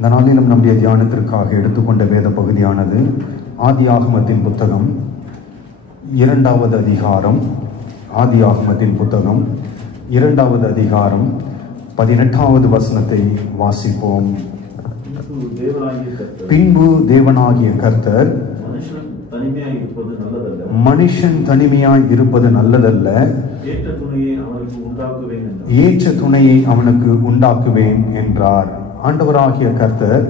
இந்த நாளிலும் நம்முடைய தியானத்திற்காக எடுத்துக்கொண்ட வேத பகுதியானது ஆதியாகமத்தின் புத்தகம் 2வது அதிகாரம். ஆதியாகமத்தின் புத்தகம் 2வது அதிகாரம் 18வது வசனத்தை வாசிப்போம். பின்பு தேவனாகிய கர்த்தர் மனுஷன் தனிமையாய் இருப்பது நல்லதல்ல, ஏற்ற துணையை அவனுக்கு உண்டாக்குவேன் என்றார். ஆண்டவராகிய கர்த்தர்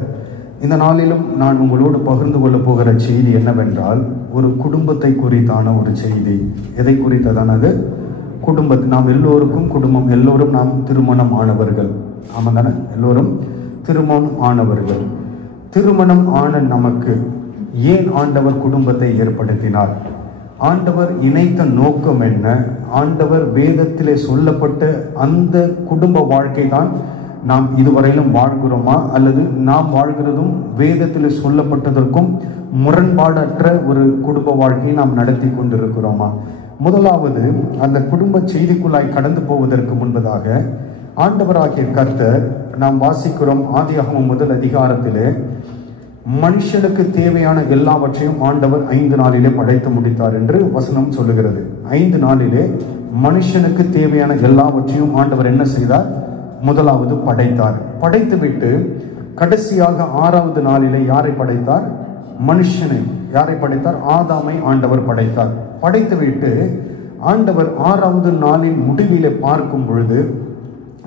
இந்த நாளிலும் நான் உங்களோடு பகிர்ந்து கொள்ள போகிற செய்தி என்னவென்றால், ஒரு குடும்பத்தை குறித்தான ஒரு செய்தி. எதை குறித்ததானது? குடும்பத்தை. நாம் எல்லோருக்கும் குடும்பம், எல்லோரும் நாம் திருமணம் ஆனவர்கள். ஆமாம் தானே? எல்லோரும் திருமணம் ஆனவர்கள். திருமணம் ஆன நமக்கு ஏன் ஆண்டவர் குடும்பத்தை ஏற்படுத்தினார்? ஆண்டவர் இணைத்த நோக்கம் என்ன? ஆண்டவர் வேதத்திலே சொல்லப்பட்ட அந்த குடும்ப வாழ்க்கை தான் நாம் இதுவரையிலும் வாழ்கிறோமா, அல்லது நாம் வாழ்கிறதும் வேதத்தில் சொல்லப்பட்டதற்கும் முரண்பாடற்ற ஒரு குடும்ப வாழ்க்கையை நாம் நடத்தி கொண்டிருக்கிறோமா? முதலாவது, அந்த குடும்ப செய்திக்குள்ளாய் கடந்து போவதற்கு முன்பதாக ஆண்டவராகிய கர்த்தர் நாம் வாசிக்கிறோம். ஆதியாகமம் 1 அதிகாரத்திலே மனுஷனுக்கு தேவையான எல்லாவற்றையும் ஆண்டவர் 5 நாளிலே படைத்து முடித்தார் என்று வசனம் சொல்லுகிறது. 5 நாளிலே மனுஷனுக்கு தேவையான எல்லாவற்றையும் ஆண்டவர் என்ன செய்தார்? முதலாவது படைத்தார். படைத்துவிட்டு கடைசியாக 6வது நாளிலே யாரை படைத்தார்? மனுஷனை. யாரை படைத்தார்? ஆதாமை ஆண்டவர் படைத்தார். படைத்துவிட்டு ஆண்டவர் 6வது நாளின் முடிவிலே பார்க்கும் பொழுது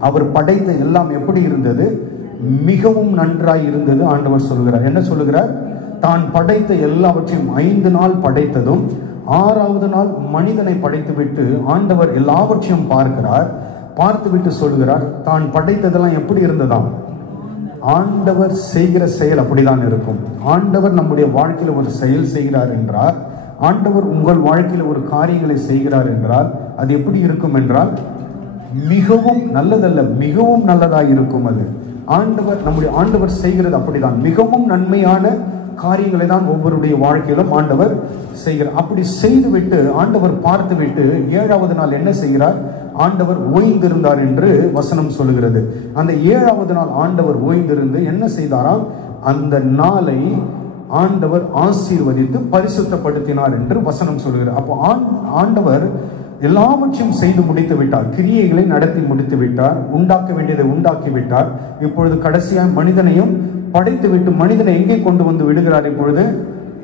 அவர் படைத்த எல்லாம் எப்படி இருந்தது? மிகவும் நன்றாய் இருந்தது. ஆண்டவர் சொல்கிறார். என்ன சொல்லுகிறார்? தான் படைத்த எல்லாவற்றையும் 5 நாள் படைத்ததும் 6வது நாள் மனிதனை படைத்துவிட்டு ஆண்டவர் எல்லாவற்றையும் பார்க்கிறார். பார்த்துவிட்டு சொல்கிறார், தான் படைத்ததெல்லாம் எப்படி இருந்ததாம்? ஆண்டவர் செய்கிற செயல் அப்படிதான் இருக்கும். ஆண்டவர் நம்முடைய வாழ்க்கையில் ஒரு செயல் செய்கிறார் என்றால், ஆண்டவர் உங்கள் வாழ்க்கையில் ஒரு காரியங்களை செய்கிறார் என்றால் அது எப்படி இருக்கும் என்றால் மிகவும் நல்லதல்ல, மிகவும் நல்லதாக இருக்கும். அது நம்முடைய ஆண்டவர் செய்கிறது அப்படிதான். மிகவும் நன்மையான காரியங்களை தான் ஒவ்வொருடைய வாழ்க்கையிலும் ஆண்டவர் செய்கிறார். அப்படி செய்துவிட்டு ஆண்டவர் பார்த்துவிட்டு 7வது நாள் என்ன செய்கிறார்? ஆண்டவர் ஓய்ந்திருந்தார் என்று வசனம் சொல்லுகிறது. அந்த 7வது நாள் ஆண்டவர் ஓய்ந்திருந்து என்ன செய்தாராம்? அந்த நாளை ஆண்டவர் ஆசீர்வதித்து பரிசுத்தப்படுத்தினார் என்று வசனம் சொல்லுகிறார். அப்போ ஆண்டவர் எல்லாவற்றையும் செய்து முடித்து விட்டார். கிரியைகளை நடத்தி முடித்து விட்டார். உண்டாக்க வேண்டியதை உண்டாக்கி விட்டார். இப்பொழுது கடைசியாக மனிதனையும் படைத்து விட்டு மனிதனை எங்கே கொண்டு வந்து விடுகிறார்? இப்பொழுது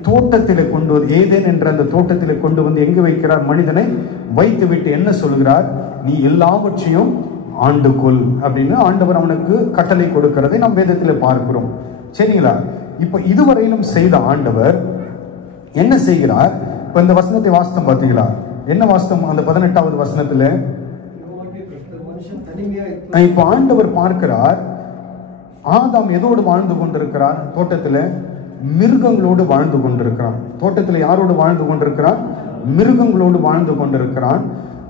தோட்டத்திலே கொண்டு வந்து, ஏதேன் என்ற அந்த தோட்டத்திலே கொண்டு வந்து எங்கு வைக்கிறார்? மனிதனை வைத்து விட்டு என்ன சொல்கிறார்? நீ எல்லாவற்றையும் ஆண்டுகொள் அப்படின்னு ஆண்டவர் அவனுக்கு கட்டளை கொடுக்கிறதை நாம் வேதத்திலே பார்க்கிறோம். சரிங்களா? இப்ப இதுவரையிலும் செய்த ஆண்டவர் என்ன செய்கிறார்? இப்ப இந்த வசனத்தை வாசித்தோம் பார்த்தீங்களா? என்ன வாஸ்தம்? அந்த 18வது வசனத்துல இப்ப ஆண்டவர் பார்க்கிறார், ஆதாம் எதோடு வாழ்ந்து கொண்டிருக்கிறார்? தோட்டத்துல மிருகங்களோடு வாழ்ந்து கொண்டிருக்கிறான். தோட்டத்துல யாரோடு வாழ்ந்து கொண்டிருக்கிறான்? மிருகங்களோடு வாழ்ந்து கொண்டிருக்கிறான்.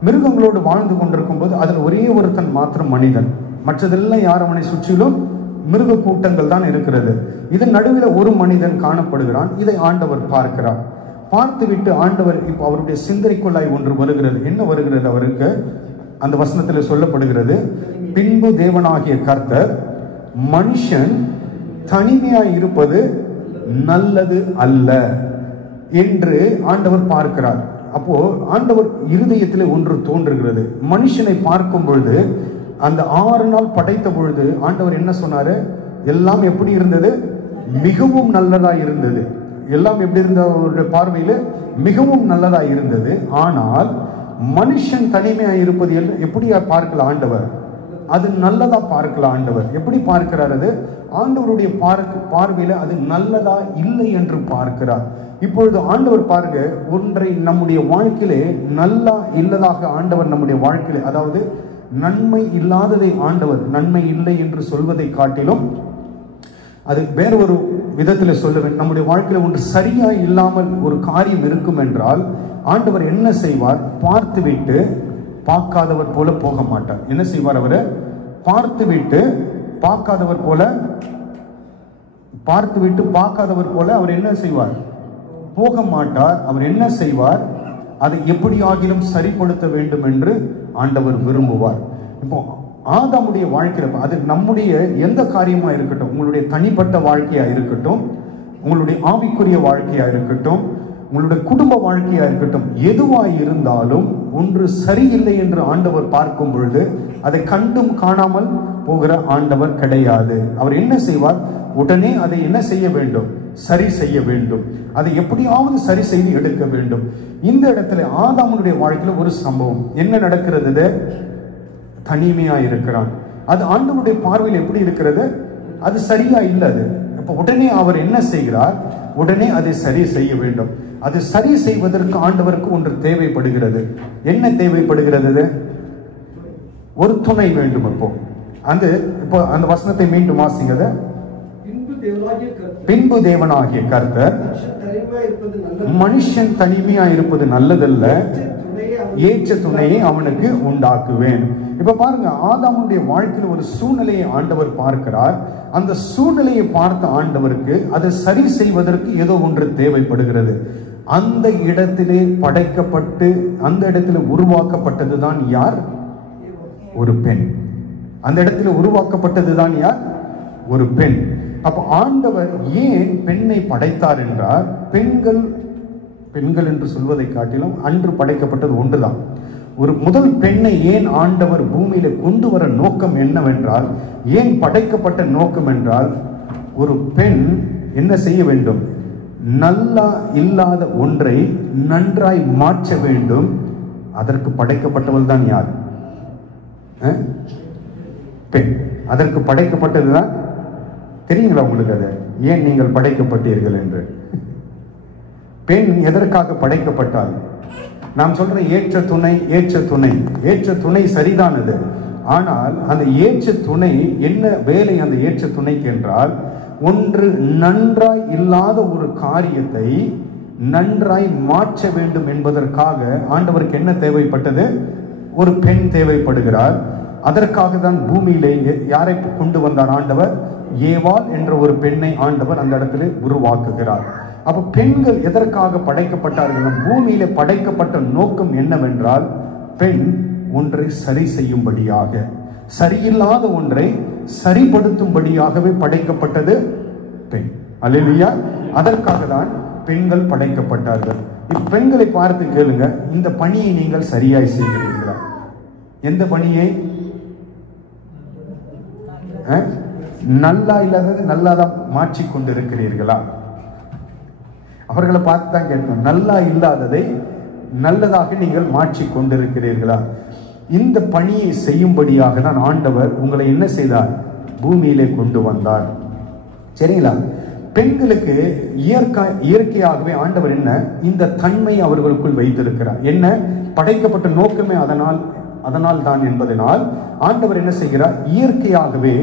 மிருகங்களோடு வாழ்ந்து கொண்டிருக்கும் போது அதில் ஒரே ஒருத்தன் மாத்திரம் மனிதன். மற்றதெல்லாம் யார்? அவனை சுற்றிலும் மிருக கூட்டங்கள் தான் இருக்கிறது. இதன் நடுவில் ஒரு மனிதன் காணப்படுகிறான். இதை ஆண்டவர் பார்க்கிறார். பார்த்துவிட்டு ஆண்டவர் இப்போ அவருடைய சிந்தனைக்குள்ளாய் ஒன்று வருகிறது. என்ன வருகிறது அவருக்கு? அந்த வசனத்தில் சொல்லப்படுகிறது, பின்பு தேவனாகிய கர்த்தர் மனுஷன் தனிமையாய் இருப்பது நல்லது அல்ல என்று ஆண்டவர் பார்க்கிறார். அப்போ ஆண்டவர் இருதயத்திலே ஒன்று தோன்றுகிறது. மனுஷனை பார்க்கும் பொழுது அந்த 6 நாள் படைத்த பொழுது ஆண்டவர் என்ன சொன்னாரு? எல்லாம் எப்படி இருந்தது? மிகவும் நல்லதா இருந்தது. எல்லாம் எப்படி இருந்த அவருடைய பார்வையில மிகவும் நல்லதா இருந்தது. ஆனால் மனுஷன் தனிமையா இருப்பது எப்படியா பார்க்கலாம் ஆண்டவர்? அது நல்லதா பார்க்கலாம் ஆண்டவர். எப்படி பார்க்கிறார்? அது ஆண்டவருடைய பார்வையில அது நல்லதா இல்லை என்று பார்க்கிறார். இப்பொழுது ஆண்டவர் பாருங்க, ஒன்றை நம்முடைய வாழ்க்கையிலே நல்லா இல்லதாக ஆண்டவர் நம்முடைய வாழ்க்கையிலே, அதாவது நன்மை இல்லாததை ஆண்டவர் நன்மை இல்லை என்று சொல்வதை காட்டிலும் அது வேற ஒரு விதத்தில் சொல்லுவேன். நம்முடைய வாழ்க்கையில ஒன்று சரியா இல்லாமல் ஒரு காரியம் இருக்கும் என்றால் ஆண்டவர் என்ன செய்வார்? பார்த்துவிட்டு பார்க்காதவர் போல போக மாட்டார். என்ன செய்வார்? அவரை பார்த்துவிட்டு பார்க்காதவர் போல அவர் என்ன செய்வார்? போக மாட்டார். அவர் என்ன செய்வார்? அதை எப்படி ஆகிலும் சரிப்படுத்த வேண்டும் என்று ஆண்டவர் விரும்புவார். இப்போ ஆதாமுடைய வாழ்க்கையில அது நம்முடைய எந்த காரியமா இருக்கட்டும், உங்களுடைய தனிப்பட்ட வாழ்க்கையா இருக்கட்டும், உங்களுடைய ஆவிக்குரிய வாழ்க்கையா இருக்கட்டும், உங்களுடைய குடும்ப வாழ்க்கையா இருக்கட்டும், எதுவாய் இருந்தாலும் ஒன்று சரியில்லை என்று ஆண்டவர் பார்க்கும் பொழுது அதை கண்டும் காணாமல் போகிற ஆண்டவர் கிடையாது. அவர் என்ன செய்வார்? உடனே அதை என்ன செய்ய வேண்டும்? சரி செய்ய வேண்டும். அதை எப்படியாவது சரி செய்து எடுக்க வேண்டும். இந்த இடத்துல ஆதாமுடைய வாழ்க்கையில ஒரு சம்பவம் என்ன நடக்கிறது? தனிமையா இருக்கிறான். அது ஆண்டவருடைய பார்வையில் எப்படி இருக்கிறது? அது சரியா இல்லை. அது அப்ப உடனே அவர் என்ன செய்கிறார்? உடனே அதை சரி செய்ய வேண்டும். அது சரி செய்வதற்கு ஆண்டவருக்கு ஒன்று தேவைப்படுகிறது. என்ன தேவைப்படுகிறது? ஒரு துணை வேண்டும். இப்போ அந்த வசனத்தை மீண்டும் வாசிங்க. பின்பு தேவனாகிய கர்த்தர் மனுஷன் தனிமையா இருப்பது நல்லதல்ல, ஏற்ற துணையை அவனுக்கு உண்டாக்குவேன். இப்ப பாருங்க, ஆதாமுடைய வாழ்க்கையில் ஒரு சூழ்நிலையை ஆண்டவர் பார்க்கிறார். அந்த சூழ்நிலையை பார்த்த ஆண்டவருக்கு அதை சரி செய்வதற்கு ஏதோ ஒன்று தேவைப்படுகிறது. அந்த இடத்திலே படைக்கப்பட்டு அந்த இடத்துல உருவாக்கப்பட்டதுதான் யார்? ஒரு பெண். அந்த இடத்துல உருவாக்கப்பட்டதுதான் யார்? ஒரு பெண். அப்ப ஆண்டவர் ஏன் பெண்ணை படைத்தார் என்றால், பெண்கள் என்று சொல்வதை காட்டிலும் அன்று படைக்கப்பட்டது ஒன்றுதான். ஒரு முதல் பெண்ணை ஏன் ஆண்டவர் பூமியில கொண்டு வர நோக்கம் என்னவென்றால், ஏன் படைக்கப்பட்ட நோக்கம் என்றால், ஒரு பெண் என்ன செய்ய வேண்டும்? நல்லா இல்லாத ஒன்றை நன்றாய் மாற்ற வேண்டும். அதற்கு படைக்கப்பட்டவள் தான் யார்? பெண். அதற்கு படைக்கப்பட்டதுதான். தெரியுங்களா உங்களுக்கு அது ஏன் நீங்கள் படைக்கப்பட்டீர்கள் என்று? பெண் எதற்காக படைக்கப்பட்டால்? நாம் சொல்ற ஏற்ற துணை சரிதானது. ஆனால் அந்த ஏற்ற துணை என்ன வேலை? அந்த ஏற்ற துணைக்கு என்றால், ஒன்று நன்றாய் இல்லாத ஒரு காரியத்தை நன்றாய் மாற்ற வேண்டும் என்பதற்காக ஆண்டவருக்கு என்ன தேவைப்பட்டது? ஒரு பெண் தேவைப்படுகிறார். அதற்காக தான் பூமியிலே யாரை கொண்டு வந்தார் ஆண்டவர்? ஏவாள் என்ற ஒரு பெண்ணை ஆண்டவர் அந்த இடத்துல உருவாக்குகிறார். அப்ப பெண்கள் எதற்காக படைக்கப்பட்டார்கள்? பூமியில படைக்கப்பட்ட நோக்கம் என்னவென்றால், பெண் ஒன்றை சரி செய்யும்படியாக, சரியில்லாத ஒன்றை சரிப்படுத்தும்படியாகவே படைக்கப்பட்டது பெண். அல்லேலூயா. அதற்காக தான் பெண்கள் படைக்கப்பட்டார்கள். இப்பெண்களை பார்த்து கேளுங்க, இந்த பணியை நீங்கள் சரியாய் செய்கிறீர்களா? எந்த பணியை? நல்லா இல்லாதது நல்லாதான் மாற்றி கொண்டிருக்கிறீர்களா? அவர்களை பார்த்து தான் கேட்கணும். நல்லா இல்லாததை நல்லதாக நீங்கள் மாற்றி கொண்டிருக்கிறீர்களா? இந்த பணியை செய்யும்படியாக தான் ஆண்டவர் உங்களை என்ன செய்தார்? பூமியிலே கொண்டு வந்தார். சரிங்களா? பெண்களுக்கு இயற்கையாகவே ஆண்டவர் என்ன இந்த தன்மை அவர்களுக்குள் வைத்திருக்கிறார். என்ன படைக்கப்பட்ட நோக்கமே அதனால் தான் என்பதனால் ஆண்டவர் என்ன செய்கிறார்? இயற்கையாகவே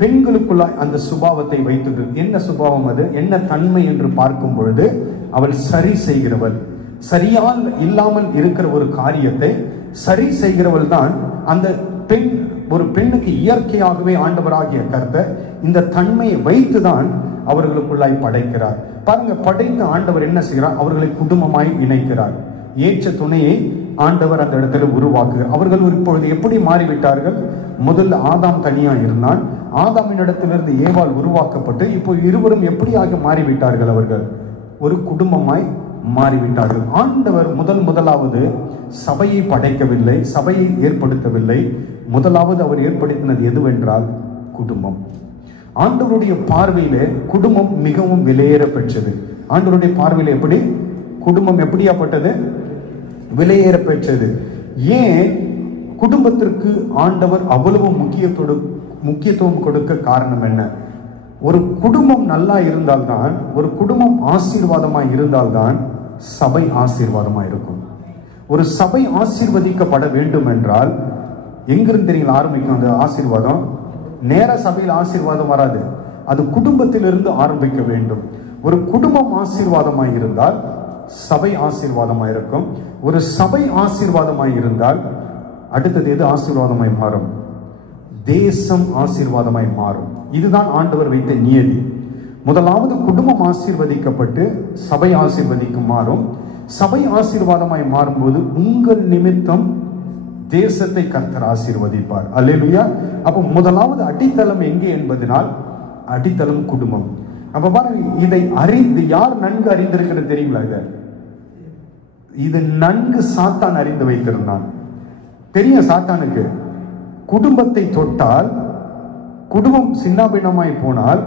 பெண்களுக்குள்ள அந்த சுபாவத்தை வைத்து, என்ன சுபாவம் அது? என்ன தன்மை என்று பார்க்கும் பொழுது, அவள் சரி செய்கிறவள். சரியால் இல்லாமல் இருக்கிற ஒரு காரியத்தை சரி செய்கிறவள் தான் அந்த பெண். ஒரு பெண்ணுக்கு இயற்கையாகவே ஆண்டவராகிய கர்த்தர் இந்த தன்மையை வைத்துதான் அவர்களுக்குள்ளாய் படைக்கிறார். பாருங்க, படைத்த ஆண்டவர் என்ன செய்கிறார்? அவர்களை குடும்பமாய் இணைக்கிறார். ஏற்ற துணையை ஆண்டவர் அந்த இடத்துல உருவாக்குகிறார். அவர்கள் இப்பொழுது எப்படி மாறிவிட்டார்கள்? முதல்ல ஆதாம் தனியா இருந்தான். ஆதாமின் இடத்திலிருந்து ஏவாள் உருவாக்கப்பட்டு இப்போ இருவரும் எப்படியாக மாறிவிட்டார்கள்? அவர்கள் ஒரு குடும்பமாய் மாறிவிட்டார்கள். ஆண்டவர் முதலாவது சபையை படைக்கவில்லை, சபையை ஏற்படுத்தவில்லை. முதலாவது அவர் ஏற்படுத்தினது எதுவென்றால் குடும்பம். ஆண்டவருடைய பார்வையிலே குடும்பம் மிகவும் விலையேற பெற்றது. ஆண்டவருடைய பார்வையில எப்படி குடும்பம் எப்படியாப்பட்டது? விலையேற பெற்றது. ஏன் குடும்பத்திற்கு ஆண்டவர் அவ்வளவு முக்கியத்துவம் கொடுக்க காரணம் என்ன? ஒரு குடும்பம் நல்லா இருந்தால்தான், ஒரு குடும்பம் ஆசீர்வாதமாய் இருந்தால்தான் சபை ஆசீர்வாதமாய் இருக்கும். ஒரு சபை ஆசீர்வதிக்கப்பட வேண்டும் என்றால் எங்கிருந்து தெரியுங்களா ஆரம்பிக்கும்? அந்த ஆசீர்வாதம் நேர சபையில் ஆசீர்வாதம் வராது, அது குடும்பத்திலிருந்து ஆரம்பிக்க வேண்டும். ஒரு குடும்பம் ஆசீர்வாதமாய் இருந்தால் சபை ஆசீர்வாதமாய் இருக்கும். ஒரு சபை ஆசீர்வாதமாய் இருந்தால் அடுத்தது எது ஆசீர்வாதமாய் மாறும்? தேசம் ஆசீர்வாதமாய் மாறும். இதுதான் ஆண்டவர் வைத்த நியதி. முதலாவது குடும்பம் ஆசீர்வதிக்கப்பட்டு சபை ஆசீர்வதிக்கும் மாறும். சபை ஆசீர்வாதமாய் மாறும்போது உங்கள் நிமித்தம் தேசத்தை கர்த்தர் ஆசீர்வதிப்பார். அல்லேலூயா. அப்போ முதலாவது அடித்தளம் எங்கே என்பதனால் அடித்தளம் குடும்பம். அப்ப பாருங்க, இதை அறிந்து யார் நன்கு அறிந்திருக்கிறது தெரியுங்களா? இது நன்கு சாத்தான் அறிந்து வைத்திருந்தான். தெரியும் சாத்தானுக்கு, குடும்பத்தை தொட்டால், குடும்பம் சின்னாபின்னமாய் போனால்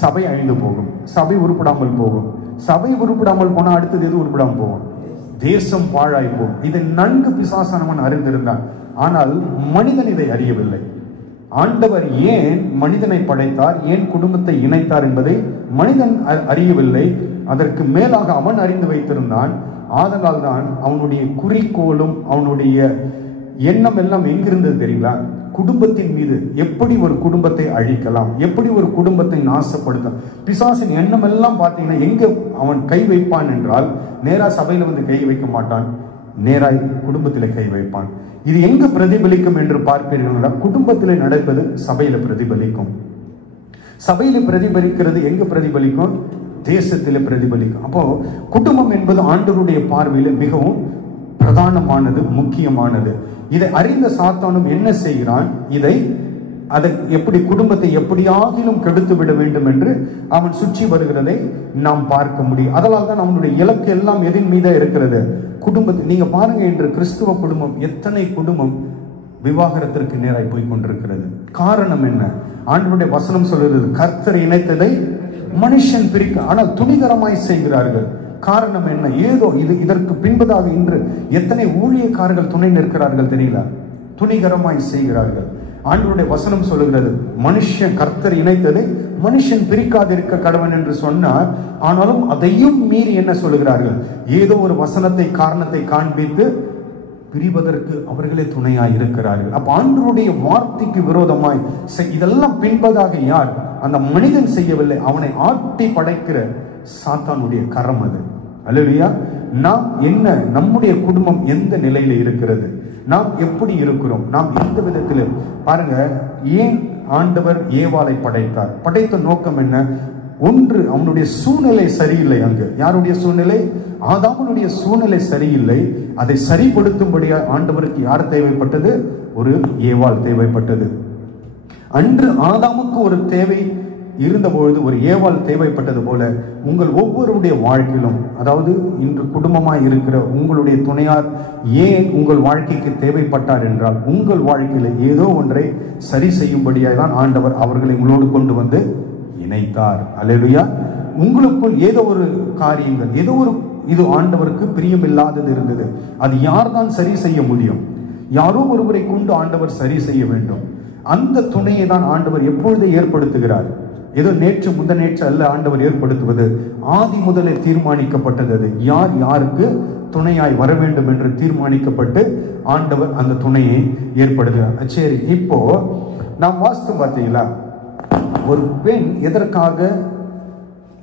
சபை அழிந்து போகும், சபை உருப்படாமல் போகும். சபை உருப்படாமல் போனா அடுத்தது எது உருப்படாமல் போகும்? தேசம் பாழாய் போகும். இதை நன்கு பிசாசானவன் அறிந்திருந்தான். ஆனால் மனிதன் இதை அறியவில்லை. ஆண்டவர் ஏன் மனிதனை படைத்தார், ஏன் குடும்பத்தை இணைத்தார் என்பதை மனிதன் அறியவில்லை. அதற்கு மேலாக அவன் அறிந்து வைத்திருந்தான். ஆதலால் தான் அவனுடைய குறிக்கோளும் அவனுடைய எண்ணம் எல்லாம் எங்கிருந்தது தெரியுங்களா? குடும்பத்தின் மீது. எப்படி ஒரு குடும்பத்தை அழிக்கலாம், எப்படி ஒரு குடும்பத்தை நாசப்படுத்த. பிசாசின் எண்ணம் எல்லாம் பார்த்தீங்கன்னா எங்க அவன் கை வைப்பான் என்றால், நேரா சபையில வந்து கை வைக்க மாட்டான், நேராய் குடும்பத்திலே கை வைப்பான். இது எங்க பிரதிபலிக்கும் என்று பார்ப்பீர்கள்? குடும்பத்தில் நடப்பது சபையில பிரதிபலிக்கும். சபையில பிரதிபலிக்கிறது எங்க பிரதிபலிக்கும்? தேசத்திலே பிரதிபலிக்கும். அப்போ குடும்பம் என்பது ஆண்டவருடைய பார்வையில மிகவும் பிரதானமானது, முக்கியமானது. இதை அறிந்த சாத்தானும் என்ன செய்கிறான்? அதை எப்படி குடும்பத்தை எப்படியாகிலும் கெடுத்து விட வேண்டும் என்று அவன் சுற்றி வருகிறதை நாம் பார்க்க முடியும். அதனால தான் அவனுடைய இலக்கு எல்லாம் எதின் மீதா இருக்கிறது? குடும்பத்தை. நீங்க பாருங்க, இன்று கிறிஸ்துவ குடும்பம், எத்தனை குடும்பம் விவாகரத்திற்கு நேராய் போய் கொண்டிருக்கிறது. காரணம் என்ன? ஆண்டவருடைய வசனம் சொல்கிறது, கர்த்தர் இணைத்ததை மனுஷன் பிரிக்க. ஆனால் துணிகரமாய் செய்கிறார்கள். காரணம் என்ன? ஏதோ இதற்கு பின்பதாக இன்று எத்தனை ஊழியக்காரர்கள் துணை நிற்கிறார்கள் தெரியல, துணிகரமாய் செய்கிறார்கள். ஆண்டவருடைய வசனம் சொல்லுகிறது, மனுஷன் கர்த்தர் இணைத்ததை மனுஷன் பிரிக்காதிருக்க கடவன் என்று சொன்னார். ஆனாலும் அதையும் மீறி என்ன சொல்லுகிறார்கள்? ஏதோ ஒரு வசனத்தை, காரணத்தை காண்பித்து பிரிவதற்கு அவர்களே துணையாய் இருக்கிறார்கள். அப்ப ஆண்டவருடைய வார்த்தைக்கு விரோதமாய் இதெல்லாம் பின்பதாக யார்? அந்த மனிதன் செய்யவில்லை, அவனை ஆட்டி படைக்கிற சாத்தானுடைய கரம் அது. அல்லேலூயா. நாம் என்ன, நம்முடைய குடும்பம் எந்த நிலையில இருக்கிறது, நாம் எப்படி இருக்கிறோம், நாம் எந்த விதத்தில் பாருங்க. ஏன் ஆண்டவர் ஏவாளை படைத்தார்? படைத்த நோக்கம் என்ன? ஒன்று, அவனுடைய சூழ்நிலை சரியில்லை. அங்கு யாருடைய சூழ்நிலை? ஆதாமுடைய சூழ்நிலை சரியில்லை. அதை சரிப்படுத்தும்படியா ஆண்டவருக்கு யார் தேவைப்பட்டது? ஒரு ஏவாள் தேவைப்பட்டது. அன்று ஆதாமுக்கு ஒரு தேவை இருந்தபொழுது ஒரு ஏவாள் தேவைப்பட்டது போல உங்கள் ஒவ்வொருடைய வாழ்க்கையிலும், அதாவது இன்று குடும்பமாய் இருக்கிற உங்களுடைய துணையார் ஏன் உங்கள் வாழ்க்கைக்கு தேவைப்பட்டார் என்றால், உங்கள் வாழ்க்கையில ஏதோ ஒன்றை சரி செய்யும்படியாக தான் ஆண்டவர் அவர்களை உங்களோடு கொண்டு வந்து இணைத்தார். அல்லேலூயா. உங்களுக்குள் ஏதோ ஒரு காரியங்கள், ஏதோ ஒரு இது ஆண்டவருக்கு பிரியமில்லாதது இருந்தது. அது யார் தான் சரி செய்ய முடியும்? யாரோ ஒருவரை கொண்டு ஆண்டவர் சரி செய்ய வேண்டும். அந்த துணையை தான் ஆண்டவர் எப்பொழுதே ஏற்படுத்துகிறார். ஏதோ நேற்று முந்த நேற்று அல்ல ஆண்டவர் ஏற்படுத்துவது, ஆதி முதலே தீர்மானிக்கப்பட்டது. அது யார் யாருக்கு துணையாய் வர வேண்டும் என்று தீர்மானிக்கப்பட்டு ஆண்டவர் அந்த துணையை ஏற்படுத்துகிறார். சரி, இப்போ நாம் வாஸ்து பார்த்தீங்களா, ஒரு பெண் எதற்காக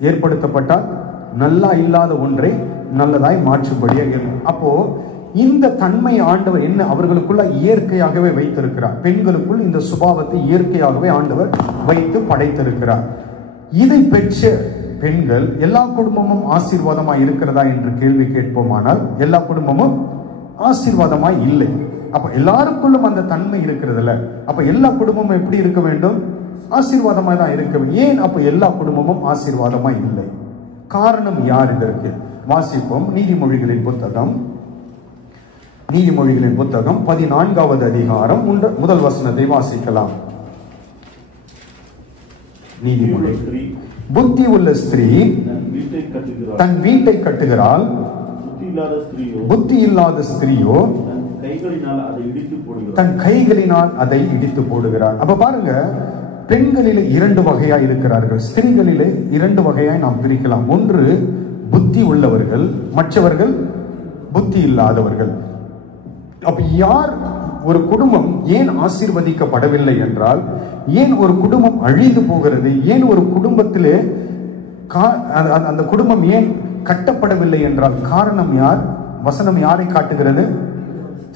ஏற்படுத்தப்பட்டால்? நல்லா இல்லாத ஒன்றை நல்லதாய் மாற்றும்படியாக. அப்போ இந்த தன்மை ஆண்டவர் என்ன அவர்களுக்குள்ள இயற்கையாகவே வைத்திருக்கிறார். பெண்களுக்குள் இந்த சுபாவத்தை இயற்கையாகவே ஆண்டவர் வைத்து படைத்திருக்கிறார். இதை பெற்ற பெண்கள் எல்லா குடும்பமும் ஆசீர்வாதமாய் இருக்கிறதா என்று கேள்வி கேட்போமானால், எல்லா குடும்பமும் ஆசீர்வாதமாய் இல்லை. அப்ப எல்லாருக்குள்ளும் அந்த தன்மை இருக்கிறதுல, அப்ப எல்லா குடும்பமும் எப்படி இருக்க வேண்டும்? ஆசீர்வாதமாய் தான் இருக்க வேண்டும். ஏன் அப்ப எல்லா குடும்பமும் ஆசீர்வாதமாய் இல்லை? காரணம் யார் இதற்கு? வாசிப்போம். நீதிமொழிகளின் புத்தகம் 14வது அதிகாரம் முதல் வசனத்தை வாசிக்கலாம். நீதிமொழி. புத்தி உள்ள ஸ்திரீ தன் வீட்டை கட்டுகிறாள், புத்தி இல்லாத ஸ்திரீயோ தன் கைகளினால் அதை இடித்து போடுகிறார். அப்ப பாருங்க, பெண்களிலே 2 வகையா இருக்கிறார்கள், ஸ்திரீகளிலே 2 வகையாய் நாம் பிரிக்கலாம். ஒன்று புத்தி உள்ளவர்கள், மற்றவர்கள் புத்தி இல்லாதவர்கள். அப்ப யார்? ஒரு குடும்பம் ஏன் ஆசீர்வதிக்கப்படவில்லை என்றால், ஏன் ஒரு குடும்பம் அழிந்து போகிறது, ஏன் ஒரு குடும்பத்திலே அந்த குடும்பம் ஏன் கட்டப்படவில்லை என்றால் காரணம் யார்? வசனம் யாரை காட்டுகிறது?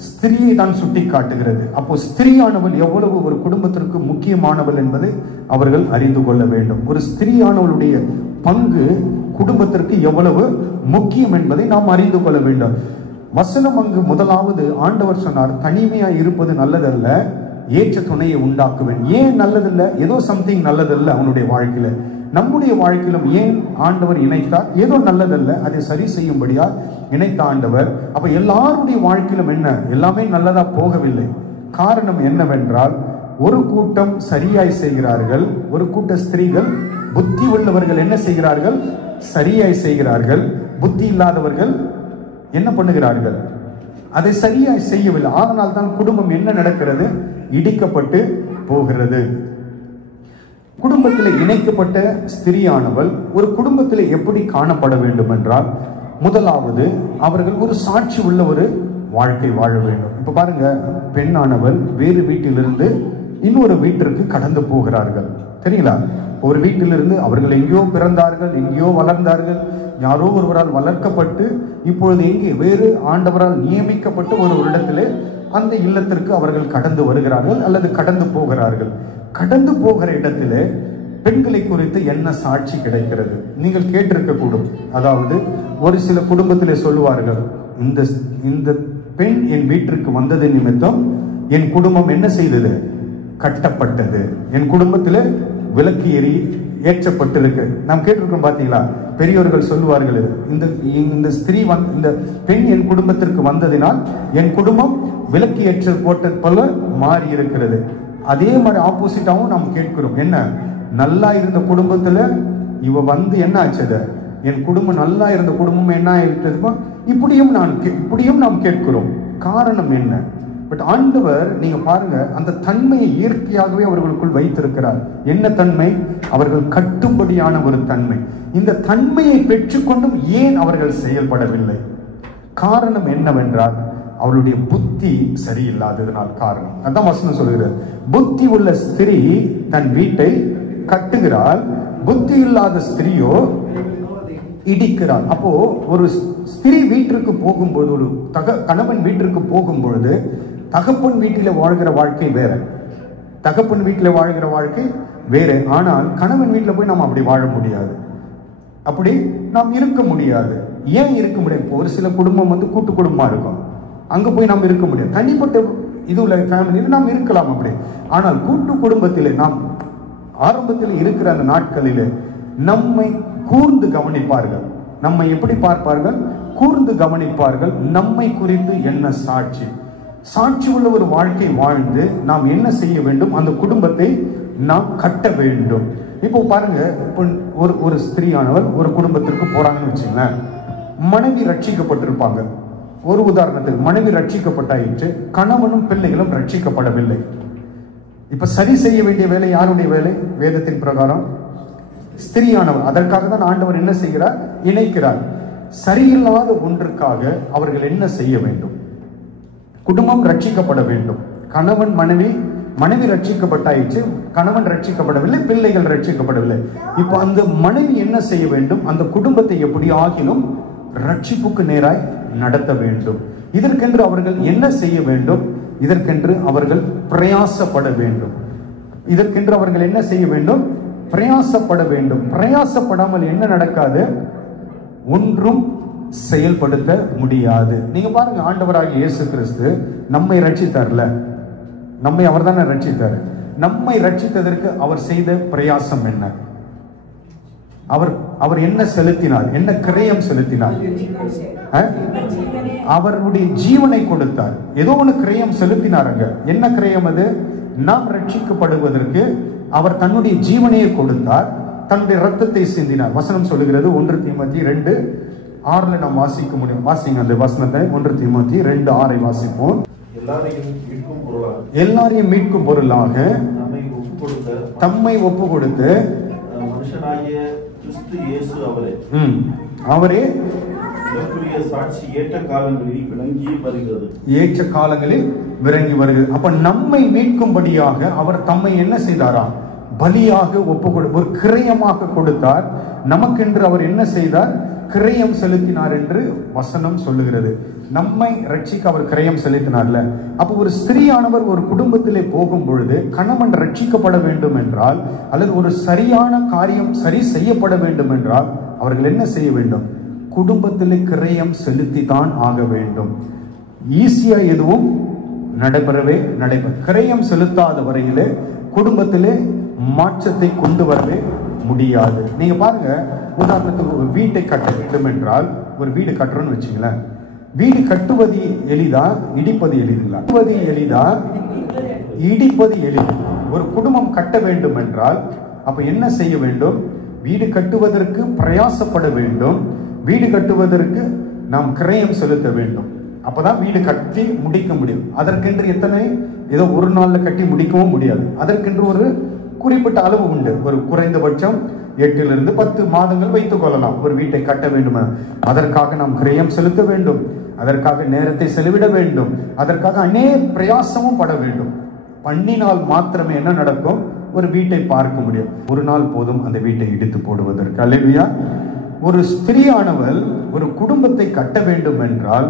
ஸ்திரியை தான் சுட்டி காட்டுகிறது. அப்போ ஸ்திரீயானவள் எவ்வளவு ஒரு குடும்பத்திற்கு முக்கியமானவள் என்பதை அவர்கள் அறிந்து கொள்ள வேண்டும். ஒரு ஸ்திரீயானவளுடைய பங்கு குடும்பத்திற்கு எவ்வளவு முக்கியம் என்பதை நாம் அறிந்து கொள்ள வேண்டும். வசனம் அங்கு முதலாவது ஆண்டவர் சொன்னார், தனிமையா இருப்பது நல்லதல்ல, ஏற்ற துணையை உண்டாக்குவேன். ஏன் நல்லதில்லை? ஏதோ சம்திங் நல்லதல்ல அவனுடைய வாழ்க்கையில. நம்முடைய வாழ்க்கையிலும் ஏன் ஆண்டவர் இணைத்தார்? ஏதோ நல்லதல்ல, அதை சரி செய்யும்படியா இணைத்த ஆண்டவர். அப்ப எல்லாருடைய வாழ்க்கையிலும் என்ன, எல்லாமே நல்லதா போகவில்லை. காரணம் என்னவென்றால், ஒரு கூட்டம் சரியாய் செய்கிறார்கள், ஒரு கூட்ட ஸ்திரீகள் புத்தி உள்ளவர்கள் என்ன செய்கிறார்கள்? சரியாய் செய்கிறார்கள். புத்தி இல்லாதவர்கள் என்ன பண்ணுகிறார்கள்? அதை சரியாய் செய்யவில்லை. அதனால் தான் குடும்பம் என்ன நடக்கிறது? இடிக்கப்பட்டு போகிறது. குடும்பத்தில் இணைக்கப்பட்ட ஸ்திரியானவள் ஒரு குடும்பத்தில் எப்படி காணப்பட வேண்டும் என்றால், முதலாவது அவர்கள் ஒரு சாட்சி உள்ள ஒரு வாழ்க்கை வாழ வேண்டும். இப்ப பாருங்க, பெண்ணானவள் வேறு வீட்டிலிருந்து இன்னொரு வீட்டிற்கு கடந்து போகிறார்கள். தெரியுங்களா? ஒரு வீட்டிலிருந்து அவர்கள் எங்கேயோ பிறந்தார்கள், எங்கேயோ வளர்ந்தார்கள், யாரோ ஒருவரால் வளர்க்கப்பட்டு இப்பொழுது எங்கே வேறு ஆண்டவரால் நியமிக்கப்பட்டு ஒரு இடத்திலே அந்த இல்லத்திற்கு அவர்கள் கடந்து வருகிறார்கள் அல்லது கடந்து போகிறார்கள். கடந்து போகிற இடத்திலே பெண்களை குறித்து என்ன சாட்சி கிடைக்கிறது? நீங்கள் கேட்டிருக்க கூடும். அதாவது ஒரு சில குடும்பத்திலே சொல்லுவார்கள், இந்த பெண் என் வீட்டிற்கு வந்தது நிமித்தம் என் குடும்பம் என்ன செய்தது? கட்டப்பட்டது. என் குடும்பத்தில் விளக்கு எரி ஏற்றப்பட்டிருக்கு. நாம் கேட்டிருக்கோம் பாத்தீங்களா? பெரியோர்கள் சொல்லுவார்கள், இந்த ஸ்திரீ இந்த பெண் என் குடும்பத்திற்கு வந்ததினால் என் குடும்பம் விளக்கு ஏற்ற போட்ட போல மாறி இருக்கிறது. அதே மாதிரி ஆப்போசிட்டாவும் நாம் கேட்கிறோம். என்ன, நல்லா இருந்த குடும்பத்துல இவ வந்து என்ன ஆச்சது? என் குடும்பம் நல்லா இருந்த குடும்பம் என்ன ஆயிருக்குமோ இப்படியும் நாம் கேட்கிறோம். காரணம் என்ன? பட் ஆண்டவர் நீங்க பாருங்க, அந்த தன்மையை இயற்கையாகவே அவர்களுக்குள் வைத்திருக்கிறார். என்ன தன்மை? அவர்கள் கட்டும்படியான ஒரு தன்மை. இந்த தன்மையை பெற்றுக்கொண்டும் ஏன் அவர்கள் செயல்படவில்லை? காரணம் என்னவென்றால், அவளுடைய புத்தி சரியில்லாததனால் காரணம். அதான் வசனம் சொல்கிறது, புத்தி உள்ள ஸ்திரீ தன் வீட்டை கட்டுகிறாள், புத்தி இல்லாத ஸ்திரீயோ இடிக்கிறாள். அப்போ ஒரு ஸ்திரீ வீட்டிற்கு போகும்போது, ஒரு கணவன் வீட்டிற்கு போகும்பொழுது, தகப்பன் வீட்டில வாழ்கிற வாழ்க்கை வேற, தகப்பன் வீட்டில வாழ்கிற வாழ்க்கை வேற. ஆனால் கணவன் வீட்டில் போய் நாம் அப்படி வாழ முடியாது, அப்படி நாம் இருக்க முடியாது. ஏன் இருக்க முடியாது? இப்போ ஒரு சில குடும்பம் வந்து கூட்டு குடும்பமா இருக்கும், அங்க போய் நாம் இருக்க முடியாது. தனிப்பட்ட இதுல ஃபேமிலியில் நாம் இருக்கலாம் அப்படி. ஆனால் கூட்டு குடும்பத்திலே நாம் ஆரம்பத்தில் இருக்கிற அந்த நாட்களிலே நம்மை கூர்ந்து கவனிப்பார்கள். நம்மை எப்படி பார்ப்பார்கள்? கூர்ந்து கவனிப்பார்கள். நம்மை குறித்து என்ன சாட்சி? சாட்சி உள்ள ஒரு வாழ்க்கை வாழ்ந்து நாம் என்ன செய்ய வேண்டும்? அந்த குடும்பத்தை நாம் கட்ட வேண்டும். இப்போ பாருங்க, இப்போ ஒரு ஸ்திரீயானவர் ஒரு குடும்பத்திற்கு போறாங்கன்னு வச்சுங்களேன். மனைவி ரட்சிக்கப்பட்டிருப்பாங்க. ஒரு உதாரணத்துக்கு, மனைவி ரட்சிக்கப்பட்டாயிற்று, கணவனும் பிள்ளைகளும் ரட்சிக்கப்படவில்லை. இப்ப சரி செய்ய வேண்டிய வேலை யாருடைய வேலை? வேதத்தின் பிரகாரம் ஸ்திரியானவர். அதற்காக தான் ஆண்டவர் என்ன செய்கிறார்? இணைக்கிறார். சரியில்லாத ஒன்றுக்காக அவர்கள் என்ன செய்ய வேண்டும்? குடும்பம் ரட்சிக்கப்பட வேண்டும். கணவன் மனைவி ரட்சிக்கப்பட்டாயிற்று, கணவன் ரட்சிக்கப்படவில்லை, பிள்ளைகள் ரட்சிக்கப்படவில்லை. இப்ப அந்த மனைவி என்ன செய்ய வேண்டும்? அந்த குடும்பத்தை எப்படி ஆகிலும் ரட்சிப்புக்கு நேராய் நடத்த வேண்டும். இதற்கென்று அவர்கள் என்ன செய்ய வேண்டும்? இதற்கென்று அவர்கள் பிரயாசப்பட வேண்டும். இதற்கென்று அவர்கள் என்ன செய்ய வேண்டும்? பிரயாசப்பட வேண்டும். பிரயாசப்படாமல் என்ன நடக்காது? ஒன்றும் செயல்படுத்த முடியாது. நீங்க பாருங்க, ஆண்டவராகிய இயேசு கிறிஸ்து நம்மை ரட்சித்தார்ல, நம்மை அவர் தானே ரட்சித்தார். நம்மை ரட்சித்ததற்கு அவர் செய்த பிரயாசம் என்ன? அவர் என்ன செலுத்தினார்? என்ன கிரயம் செலுத்தினார்? அவருடைய ஜீவனை கொடுத்தார். ஏதோ ஒன்று கிரயம் செலுத்தினாருங்க. என்ன கிரயம் அது? நாம் ரட்சிக்கப்படுவதற்கு அவர் தன்னுடைய ஜீவனையை கொடுத்தார், தன்னுடைய ரத்தத்தை சிந்தினார். வசனம் சொல்லுகிறது 1 தீமோத்தேயு 2:6 நாம் வாசிக்க முடியும். வாசிங்க அந்த வசனத்தை. 1 தீமோத்தேயு 2:6 வாசிப்போம். எல்லாரையும் மீட்கும் பொருளாக தம்மை ஒப்பு கொடுத்து மனுஷனாகிய கிறிஸ்து இயேசு அவரே சாட்சி ஏற்ற காலங்களில் விளங்கி வருகிறது. அப்ப நம்மை மீட்கும்படியாக அவர் தம்மை என்ன செய்தாரா? பலியாக ஒப்பு ஒரு கிரயமாக கொடுத்தார். நமக்கென்று அவர் என்ன செய்தார்? கிரயம் செலுத்தினார் என்று வசனம் சொல்லுகிறது. நம்மை ரட்சிக்க அவர் கிரயம் செலுத்தினார்ல. அப்போ ஒரு ஸ்திரீயானவர் ஒரு குடும்பத்திலே போகும் பொழுது கணவன் ரட்சிக்கப்பட வேண்டும் என்றால், அல்லது ஒரு சரியான காரியம் சரி செய்யப்பட வேண்டும் என்றால், அவர்கள் என்ன செய்ய வேண்டும்? குடும்பத்திலே கிரயம் செலுத்தித்தான் ஆக வேண்டும். ஈஸியா எதுவும் கிரயம் செலுத்தாத வரையிலே குடும்பத்திலே மாற்றத்தை கொண்டு வரவே முடியாது. நீங்க பாருங்க, உதாரணத்துக்கு ஒரு வீட்டை கட்ட வேண்டும் என்றால், ஒரு வீடு கட்டுறோம்னு வச்சுங்களேன், வீடு கட்டுவது எளிதா இடிப்பது எளிதில்லை? கட்டுவது எளிதா இடிப்பது எளிது. ஒரு குடும்பம் கட்ட வேண்டும் என்றால் அப்ப என்ன செய்ய வேண்டும்? வீடு கட்டுவதற்கு பிரயாசப்பட வேண்டும். வீடு கட்டுவதற்கு நாம் கிரயம் செலுத்த வேண்டும். அப்பதான் வீடு கட்டி முடிக்க முடியும். அதற்கென்று எத்தனை ஏதோ ஒரு நாள்ல கட்டி முடிக்கவும் முடியாது. அதற்கென்று ஒரு குறிப்பிட்ட அளவு உண்டு. ஒரு குறைந்தபட்சம் 8 to 10 மாதங்கள் வைத்துக் கொள்ளலாம் ஒரு வீட்டை கட்ட வேண்டும். அதற்காக நாம் கிரயம் செலுத்த வேண்டும். அதற்காக நேரத்தை செலவிட வேண்டும். அதற்காக அநேக பிரயாசமும் பட வேண்டும். பண்ணினால் மாத்திரமே என்ன நடக்கும்? ஒரு வீட்டை பார்க்க முடியும். ஒரு நாள் போதும் அந்த வீட்டை இடித்து போடுவதற்கு. அல்லேலூயா. ஒரு ஸ்திரீயானவள் ஒரு குடும்பத்தை கட்ட வேண்டும் என்றால்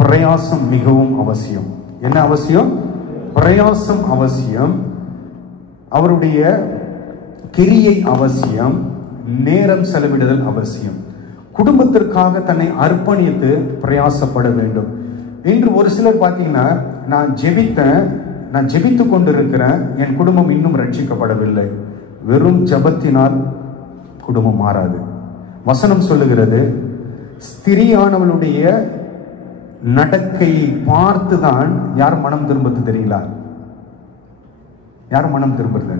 பிரயாசம் மிகவும் அவசியம். என்ன அவசியம்? பிரயாசம் அவசியம். அவருடைய கிரியை அவசியம். நேரம் செலவிடுதல் அவசியம். குடும்பத்திற்காக தன்னை அர்ப்பணித்து பிரயாசப்பட வேண்டும். இன்று ஒரு சிலர் பார்த்தீங்கன்னா, நான் ஜெபித்துக் கொண்டிருக்கிறேன், என் குடும்பம் இன்னும் ரட்சிக்கப்படவில்லை. வெறும் ஜபத்தினால் குடும்பம் மாறாது. வசனம் சொல்லுகிறது, ஸ்திரீயானவளுடைய நடக்கையை பார்த்துதான் யார் மனம் திரும்புறது தெரியுங்களா? யார் மனம் திரும்புறது?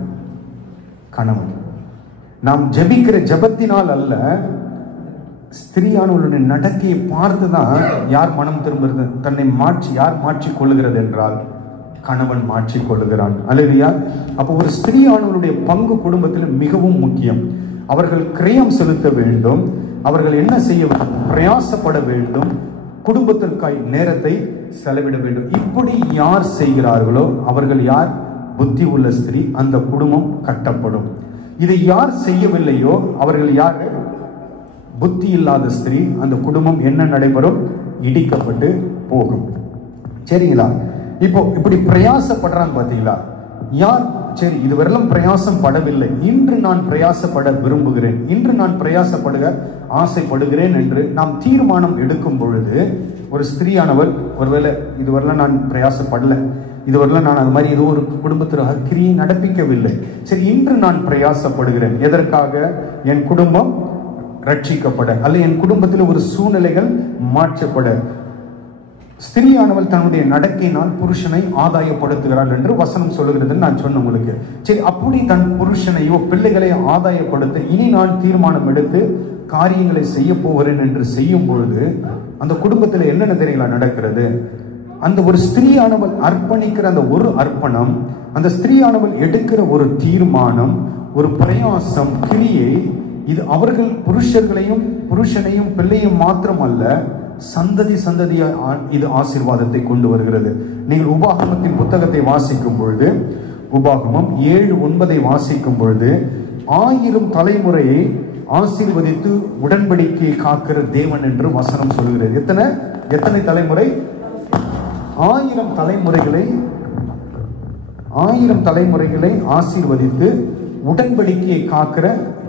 கணவன். நாம் ஜெபிக்கிற ஜபத்தினால் அல்ல, ஸ்திரீயானவளுடைய நடக்கையை பார்த்துதான் யார் மனம் திரும்புறது? தன்னை யார் மாற்றிக் கொள்ளுகிறது என்றால் கணவன் மாற்றிக் கொள்ளுகிறான். அல்லேலூயா. அப்போ ஒரு ஸ்திரீயானவளுடைய பங்கு குடும்பத்தில் மிகவும் முக்கியம். அவர்கள் கிரயம் செலுத்த வேண்டும். அவர்கள் என்ன செய்ய வேண்டும்? பிரயாசப்பட வேண்டும். குடும்பத்திற்காய் நேரத்தை செலவிட வேண்டும். இப்படி யார் செய்கிறார்களோ அவர்கள் யார்? புத்தி உள்ள ஸ்திரீ. அந்த குடும்பம் கட்டப்படும். இதை யார் செய்யவில்லையோ அவர்கள் யார்? புத்தி இல்லாத ஸ்திரீ. அந்த குடும்பம் என்ன நடைபெறும்? இடிக்கப்பட்டு போகும். சரிங்களா? இப்போ இப்படி பிரயாசப்படுறாங்க பாத்தீங்களா? யார்? சரி, இதுவரையிலும் பிரயாசம் படவில்லை, இன்று நான் பிரயாசப்பட விரும்புகிறேன், இன்று நான் பிரயாசப்படுக ஆசைப்படுகிறேன் என்று நாம் தீர்மானம் எடுக்கும் பொழுது, ஒரு ஸ்திரீயானவள் ஒருவேளை இதுவரையிலும் நான் பிரயாசப்படல, இதுவரையிலும் நான் அது மாதிரி ஏதோ ஒரு குடும்பத்திற்காக கிரியை நடப்பிக்கவில்லை, சரி இன்று நான் பிரயாசப்படுகிறேன். எதற்காக? என் குடும்பம் ரட்சிக்கப்பட, அல்ல என் குடும்பத்தில் ஒரு சூழ்நிலைகள் மாற்றப்பட. ஸ்திரீயானவள் தன்னுடைய நடக்கையினால் புருஷனை ஆதாயப்படுத்துகிறாள் என்று வசனம் சொல்லுகிறது. நான் சொன்ன உங்களுக்கு, சரி அப்படி தன் புருஷனையோ பிள்ளைகளை ஆதாயப்படுத்த இனி நான் தீர்மானம் எடுத்து காரியங்களை செய்ய போகிறேன் என்று செய்யும் பொழுது அந்த குடும்பத்தில் என்னென்ன தெரியுங்களா நடக்கிறது? அந்த ஒரு ஸ்திரீயானவள் அர்ப்பணிக்கிற அந்த ஒரு அர்ப்பணம், அந்த ஸ்திரீயானவள் எடுக்கிற ஒரு தீர்மானம், ஒரு பிரயாசம், கிரியை, இது அவர்கள் புருஷனையும் பிள்ளையும் மாத்திரம் அல்ல, சந்ததி சந்ததியா இது ஆசீர்வாதத்தை கொண்டு வருகிறது. நீங்கள் உபாகமத்தின் புத்தகத்தை வாசிக்கும் பொழுது, உபாகமம் 7:9 வாசிக்கும் பொழுது, 1000 தலைமுறையை ஆசீர்வதித்து உடன்படிக்கையை காக்கிற தேவன் என்று வசனம் சொல்கிறது. எத்தனை தலைமுறை? 1000 தலைமுறைகளை ஆசீர்வதித்து உடன்படிக்கையை காக்கிற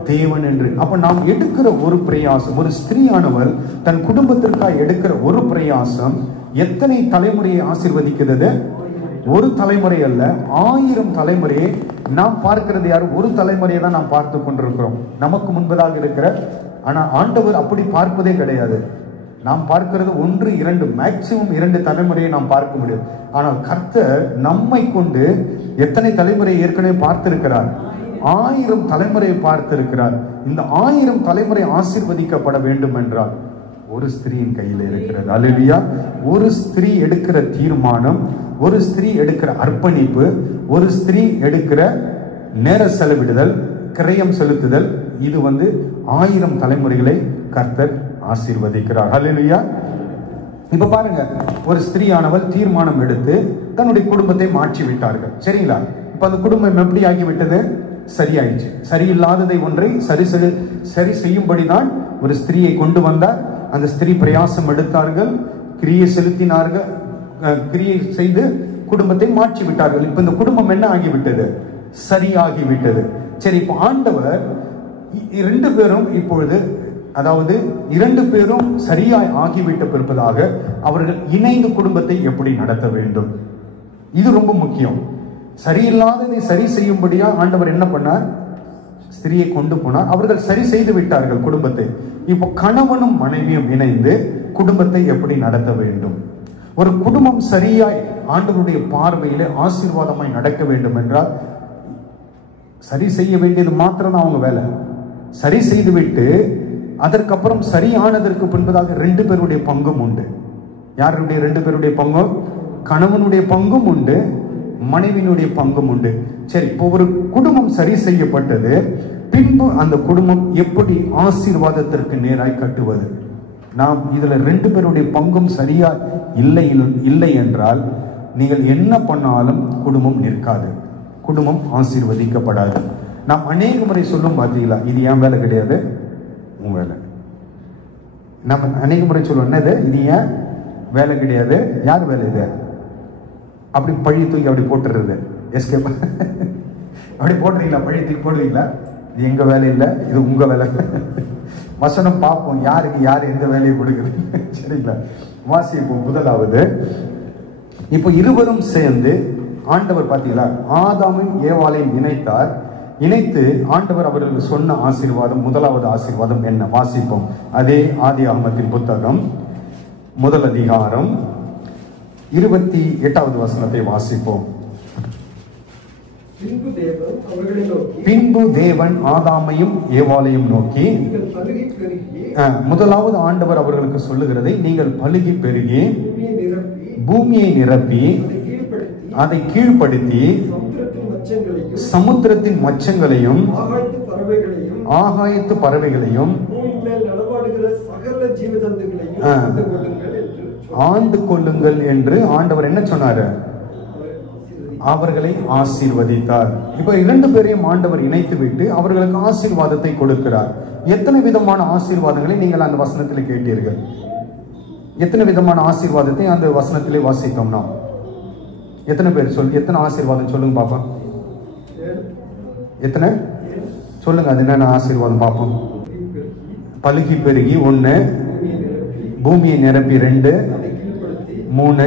தேவன் என்று. அப்ப நாம் எடுக்கிற ஒரு பிரயாசம், ஒரு ஸ்திரீயானவள் தன் குடும்பத்திற்காக எடுக்கிற ஒரு பிரயாசம் எத்தனை தலைமுறையை ஆசீர்வதிக்கிறது? ஒரு தலைமுறை அல்ல, 1000 தலைமுறையை. நாம் பார்க்கிறது யாரு? ஒரு தலைமுறையை தான் நாம் பார்த்து கொண்டிருக்கிறோம், நமக்கு முன்பதாக இருக்கிற. ஆனா ஆண்டவர் அப்படி பார்ப்பதே கிடையாது. நாம் பார்க்கிறது 1, 2, மேக்சிமம் 2 தலைமுறையை நாம் பார்க்க முடியும். ஆனால் கர்த்தர் நம்மை கொண்டு எத்தனை தலைமுறை ஏற்கனவே பார்த்திருக்கிறார்? 1000 தலைமுறையை பார்த்திருக்கிறார். இந்த 1000 தலைமுறை ஆசீர்வதிக்கப்பட வேண்டும் என்றால் ஒரு ஸ்திரீயின் கையில் இருக்கிறது. அல்லேலூயா. ஒரு ஸ்திரீ எடுக்கிற தீர்மானம், ஒரு ஸ்திரீ எடுக்கிற அர்ப்பணிப்பு, ஒரு ஸ்திரீ எடுக்கிற நேர செலவிடுதல், கிரயம் செலுத்துதல், இது 1000 தலைமுறைகளை கர்த்தர் ஆசீர்வதிக்கிறார். அல்லேலூயா. இப்ப பாருங்க, ஒரு ஸ்திரீயானவள் தீர்மானம் எடுத்து தன்னுடைய குடும்பத்தை மாற்றி விட்டார்கள். சரிங்களா? இப்ப அந்த குடும்பம் எப்படி ஆகிவிட்டது? சரியாயிடுச்சு. சரியில்லாததை ஒன்றை சரி செய்யும்படிதான் ஒரு ஸ்திரீயை கொண்டு வந்தார். அந்த ஸ்திரீ பிரயாசம் எடுத்தார்கள், கிரியை செலுத்தினார்கள், கிரியை செய்து குடும்பத்தை மாற்றி விட்டார்கள். இப்ப இந்த குடும்பம் என்ன ஆகிவிட்டது? சரியாகிவிட்டது. சரி, இப்ப ஆண்டவர் 2 பேரும் இப்பொழுது அதாவது இரண்டு பேரும் சரியாய் ஆகிவிட்ட பிறப்பதாக அவர்கள் இணைந்து குடும்பத்தை எப்படி நடத்த வேண்டும், இது ரொம்ப முக்கியம். சரியில்லாததை சரி செய்யும்படியா ஆண்டவர் என்ன பண்ணார்? ஸ்திரியை கொண்டு போனார். அவர்கள் சரி செய்து விட்டார்கள் குடும்பத்தை. இப்போ கணவனும் மனைவியும் இணைந்து குடும்பத்தை எப்படி நடத்த வேண்டும்? ஒரு குடும்பம் சரியாய் ஆண்டவருடைய பார்வையிலே ஆசீர்வாதமாய் நடக்க வேண்டும் என்றால் சரி செய்ய வேண்டியது மாத்திரம் தான் அவங்க வேலை. சரி செய்து விட்டு அதற்கப்புறம் சரியானதற்கு பின்பதாக ரெண்டு பேருடைய பங்கும் உண்டு. யாருடைய ரெண்டு பேருடைய பங்கும்? கணவனுடைய பங்கும் உண்டு, மனைவியினுடைய பங்கும் உண்டு. சரி, இப்போ ஒரு குடும்பம் சரி செய்யப்பட்டது, பின்பு அந்த குடும்பம் எப்படி ஆசீர்வாதத்திற்கு நேராய் கட்டுவது? நாம் இதுல ரெண்டு பேருடைய பங்கும் சரியா இல்லை என்றால் நீங்கள் என்ன பண்ணாலும் குடும்பம் நிற்காது, குடும்பம் ஆசீர்வதிக்கப்படாது. நாம் அநேக முறை சொல்லும் பார்த்தீங்களா, இது என் வேலை கிடையாது, உன் வேலை. நம்ம அநேக முறை சொல்லுவோம், என்னது இது ஏன் வேலை கிடையாது, யார் வேலை இது? அப்படி பழி தூக்கி அப்படி போட்டுறது, எஸ்கேப் அப்படி போட்டுறீங்களா? பழி தூக்கி போடுவீங்களா? இது எங்க வேலை இல்லை, இது உங்க வேலை. வசனம் பார்ப்போம் யாருக்கு யார் எந்த வேலையை கொடுக்குது. சரிங்களா? வாசிப்போம். முதலாவது, இப்போ இருவரும் சேர்ந்து ஆண்டவர் பார்த்தீங்களா, ஆதாமையும் ஏவாளையும் இணைத்தார். இணைத்து ஆண்டவர் அவர்களுக்கு சொன்ன ஆசீர்வாதம், முதலாவது ஆசீர்வாதம் என்ன? வாசிப்போம். அதே ஆதியாகமத்தின் புத்தகம் முதல் அதிகாரம் 28வது வசனத்தை வாசிப்போம். பின்பு தேவன் ஆதாமையும் ஏவாளையும் நோக்கி, முதலாவது ஆண்டவர் அவர்களுக்கு சொல்லுகிறதை, நீங்கள் பலுகி பெருகி பூமியை நிரப்பி அதை கீழ்ப்படுத்தி சமுத்திரத்தின் மச்சங்களையும் ஆகாயத்து பறவைகளையும் ஆண்டு கொள்ளுங்கள் என்று ஆண்டவர் என்ன சொன்னாரு? அவர்களை ஆசீர்வதித்தார். இப்ப இரண்டு பேரையும் ஆண்டவர் இணைத்து விட்டு அவர்களுக்கு ஆசீர்வாதத்தை கொடுக்கிறார். எத்தனை விதமான ஆசீர்வாதங்களை நீங்கள் அந்த வசனத்தில் கேட்டீர்கள்? எத்தனை விதமான ஆசீர்வாதத்தை அந்த வசனத்திலே வாசித்தோம் நாம்? எத்தனை பேர் எத்தனை ஆசீர்வாதம் சொல்லுங்க பாப்போம். எத்தனை சொல்லுங்க, அது என்னென்ன ஆசீர்வாதம் பார்ப்போம். பலுகி பெருகி 1, பூமியை நிரப்பி 2, 3,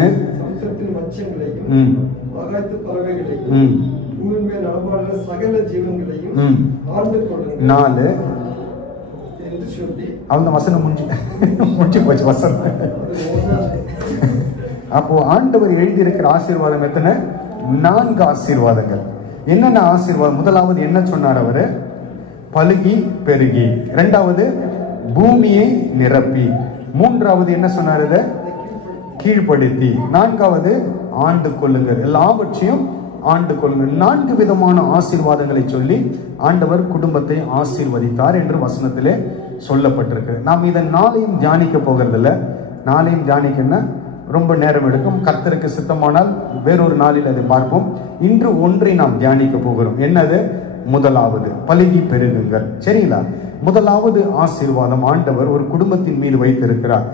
4. அவங்க வசனம் முடிஞ்சு போச்சு வசனம். அப்போ ஆண்டவர் எழுதியிருக்கிற ஆசீர்வாதம் எத்தனை? 4 ஆசீர்வாதங்கள். என்னென்ன ஆசீர்வாதம்? முதலாவது என்ன சொன்னார் அவரு? பலுகி பெருகி. இரண்டாவது பூமியை நிரப்பி. மூன்றாவது என்ன சொன்னார்? கீழ்ப்படுத்தி. நான்காவது ஆண்டு கொள்ளுங்கள், எல்லாவற்றையும் ஆண்டு கொள்ளுங்கள். 4 விதமான ஆசீர்வாதங்களை சொல்லி ஆண்டவர் குடும்பத்தை ஆசீர்வதித்தார் என்று வசனத்திலே சொல்லப்பட்டிருக்கு. நாம் இதை நாளையும் தியானிக்க போகிறதில்ல. நாளையும் தியானிக்கன்னா ரொம்ப நேரம் எடுக்கும். கர்த்தருக்கு சித்தமானால் வேறொரு நாளில் அதை பார்ப்போம். இன்று ஒன்றை நாம் தியானிக்க போகிறோம். என்னது? முதலாவது பலுகி பெருகுங்கள். சரிங்களா? முதலாவது ஆசீர்வாதம் ஆண்டவர் ஒரு குடும்பத்தின் மீது வைத்திருக்கிறார்.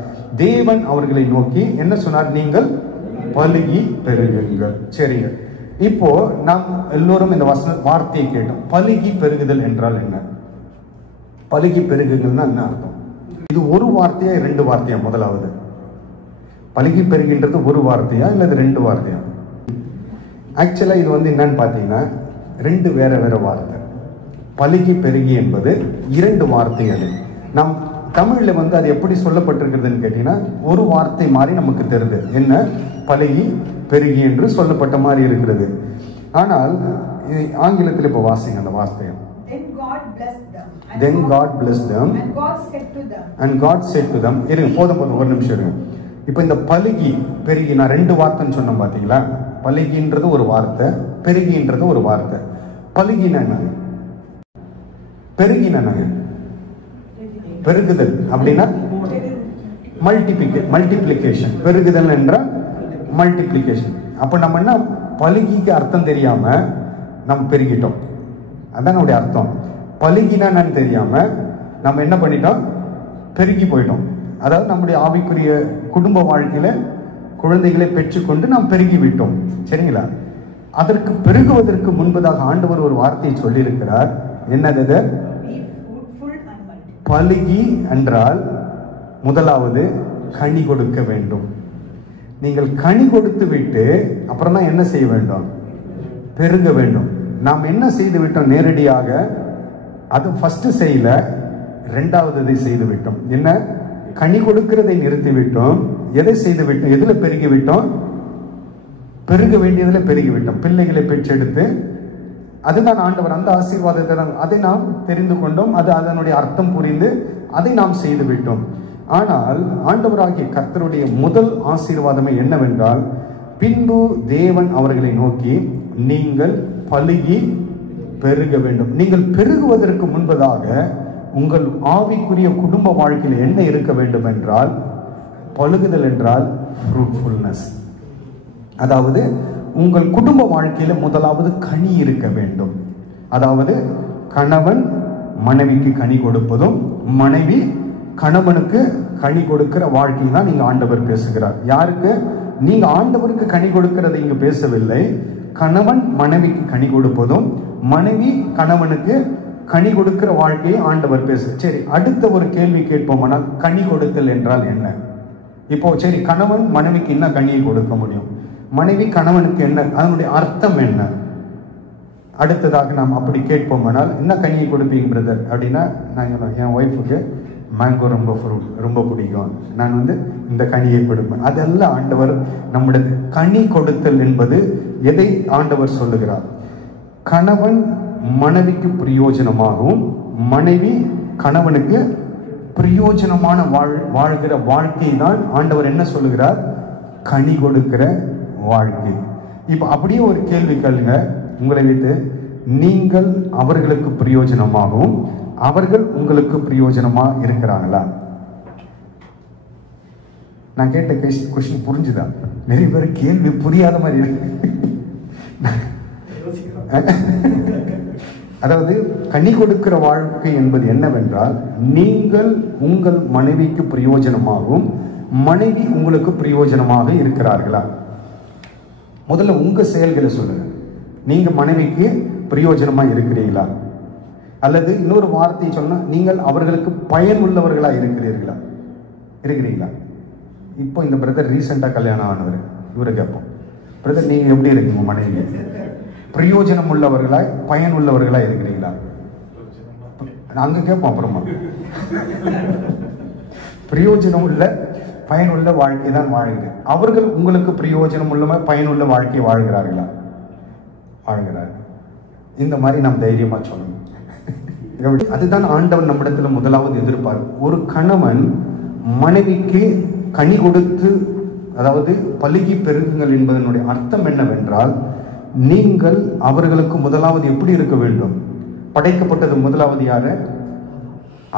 தேவன் அவர்களை நோக்கி என்ன சொன்னார்? நீங்கள் பலுகி பெருகுங்கள். சரிங்க. இப்போ நாம் எல்லோரும் இந்த வார்த்தையை கேட்டோம். பலுகி பெருகுதல் என்றால் என்ன? பலுகி பெருகுங்கள்னா என்ன அர்த்தம்? இது ஒரு வார்த்தையா 2 வார்த்தையா? முதலாவது பலுகி பெருகின்றது ஒரு வார்த்தையா இல்லது 2 வார்த்தையா? ஆக்சுவலா இது என்னன்னு பார்த்தீங்கன்னா 2 வேற வேற வார்த்தை. பலுகி பெருகி என்பது 2 வார்த்தை. அது நம் தமிழ்ல அது எப்படி சொல்லப்பட்டிருக்கிறதுன்னு கேட்டீங்கன்னா ஒரு வார்த்தை மாதிரி நமக்கு தெரியுது. என்ன? பலுகி பெருகி என்று சொல்லப்பட்ட மாதிரி இருக்கிறது. ஆனால் ஆங்கிலத்தில் இப்போ வாசிங்க அந்த வார்த்தையை. Then God blessed them and God said to them. இருங்க, போதும் ஒரு நிமிஷம் இருங்க. இப்போ இந்த பலுகி பெருகி நான் 2 வார்த்தைன்னு சொன்னேன் பார்த்தீங்களா? பலுகின்றது ஒரு வார்த்தை, பெருகின்றது ஒரு வார்த்தை. பலுகினா என்னங்க? பெருகினா என்னங்க? பெருகுதல் அப்படின்னா மல்டிப்ளிகேஷன். பெருகுதல் என்றால் மல்டிப்ளிகேஷன். அப்ப நம்ம என்ன, பலுகிக்கு அர்த்தம் தெரியாம நம்ம பெருகிட்டோம், அதான் நம்முடைய அர்த்தம். பலுகினா என்னன்னு தெரியாம நம்ம என்ன பண்ணிட்டோம்? பெருகி போயிட்டோம். அதாவது நம்முடைய ஆவிக்குரிய குடும்ப வாழ்க்கையில குழந்தைகளை பெற்றுக்கொண்டு நாம் பெருகி விட்டோம். சரிங்களா? அதற்கு பெருகுவதற்கு முன்பதாக ஆண்டவர் ஒரு வார்த்தையை சொல்லியிருக்கிறார். என்னது? பலுகி என்றால் முதலாவது கனி கொடுக்க வேண்டும். நீங்கள் கனி கொடுத்து விட்டு அப்புறம் தான் என்ன செய்ய வேண்டும்? பெருக வேண்டும். நாம் என்ன செய்து விட்டோம்? நேரடியாக அது ஃபர்ஸ்ட் செய்யல, இரண்டாவது செய்து விட்டோம். என்ன? கனி கொடுக்கிறதை நிறுத்தி விட்டோம். எதை செய்து விட்டோம்? எதுல பெருகி விட்டோம்? பெருக வேண்டியதுல பெருகி விட்டோம். பிள்ளைகளை பெற்றெடுத்து, அதுதான் ஆண்டவர் அந்த ஆசீர்வாதத்தை தான், அதை நாம் தெரிந்து கொண்டோம். அது அதனுடைய அர்த்தம் புரிந்து அதை நாம் செய்து விட்டோம். ஆனால் ஆண்டவராகிய கர்த்தருடைய முதல் ஆசீர்வாதமே என்னவென்றால், பின்பு தேவன் அவர்களை நோக்கி நீங்கள் பலுகி பெருக வேண்டும். நீங்கள் பெருகுவதற்கு முன்பதாக உங்கள் ஆவிக்குரிய குடும்ப வாழ்க்கையில் என்ன இருக்க வேண்டும் என்றால், பலுகுதல் என்றால் ஃப்ரூட்ஃபுல்னஸ். அதாவது உங்கள் குடும்ப வாழ்க்கையில முதலாவது கனி இருக்க வேண்டும். அதாவது கணவன் மனைவிக்கு கனி கொடுப்பதும், மனைவி கணவனுக்கு கனி கொடுக்கிற வாழ்க்கை தான் நீங்க ஆண்டவர் பேசுகிறார். யாருக்கு? நீங்க ஆண்டவருக்கு கனி கொடுக்கிறதை இங்கு பேசவில்லை. கணவன் மனைவிக்கு கனி கொடுப்பதும், மனைவி கணவனுக்கு கனி கொடுக்கிற வாழ்க்கையை ஆண்டவர் பேசு. சரி, அடுத்த ஒரு கேள்வி கேட்போம்னால், கனி கொடுத்தல் என்றால் என்ன? இப்போ சரி, கணவன் மனைவிக்கு என்ன கனியை கொடுக்க முடியும்? மனைவி கணவனுக்கு என்ன? அதனுடைய அர்த்தம் என்ன? அடுத்ததாக நாம் அப்படி கேட்போம்னால், என்ன கனியை கொடுப்பீங்க பிரதர் அப்படின்னா, நான் என் ஒய்ஃபுக்கு மேங்கோ ரொம்ப பிடிக்கும், நான் இந்த கனியை கொடுப்பேன். அதெல்லாம் ஆண்டவர் நம்முடைய கனி கொடுத்தல் என்பது எதை ஆண்டவர் சொல்லுகிறார்? கணவன் மனைவிக்கு பிரயோஜனமாகவும், மனைவி கணவனுக்கு பிரயோஜனமான வாழ்கிற வாழ்க்கை தான் ஆண்டவர் என்ன சொல்லுகிறார்? கனி கொடுக்கிற வாழ்க்கை. இப்ப அப்படியே ஒரு கேள்வி கேளுங்க உங்களை வைத்து, நீங்கள் அவர்களுக்கு பிரயோஜனமாகவும் அவர்கள் உங்களுக்கு பிரயோஜனமா இருக்கிறாங்களா? நான் கேட்ட கொஸ்டின் புரிஞ்சுதா? நிறைய பேர் கேள்வி புரியாத மாதிரி இருக்கு. அதாவது கனி கொடுக்கிற வாழ்க்கை என்பது என்னவென்றால், நீங்கள் உங்கள் மனைவிக்கு பிரயோஜனமாகவும் மனைவி உங்களுக்கு பிரயோஜனமாக இருக்கிறார்களா? முதல்ல உங்க செயல்களை சொல்லுங்க. நீங்க மனைவிக்கு பிரயோஜனமா இருக்கிறீங்களா? அல்லது இன்னொரு வார்த்தை சொன்னா, நீங்கள் அவர்களுக்கு பயன் உள்ளவர்களா இருக்கிறீர்களா? இப்போ இந்த பிரதர் ரீசெண்டா கல்யாணம் ஆனவர், இவரை கேட்போம், பிரதர் நீங்க எப்படி இருக்கீங்க? மனைவி பிரயோஜனம் உள்ளவர்களா பயன் உள்ளவர்களா இருக்கிறீங்களா? அங்க கேட்போம். அப்புறமா பிரயோஜனம் உள்ள பயனுள்ள வாழ்க்கை தான் வாழ்கிறேன். அவர்கள் உங்களுக்கு பிரயோஜனம் உள்ள பயனுள்ள வாழ்க்கையை வாழ்கிறார்களா? வாழ்கிறார்கள். இந்த மாதிரி நாம் தைரியமா சொல்லணும். அதுதான் ஆண்டவன் நம்மிடத்துல முதலாவது எதிர்பார்ப்பு. ஒரு கணவன் மனைவிக்கு கனி கொடுத்து, அதாவது பலுகி பெருகுங்கள் என்பதனுடைய அர்த்தம் என்னவென்றால், நீங்கள் அவர்களுக்கு முதலாவது எப்படி இருக்க வேண்டும்? படைக்கப்பட்டது முதலாவது யாரு?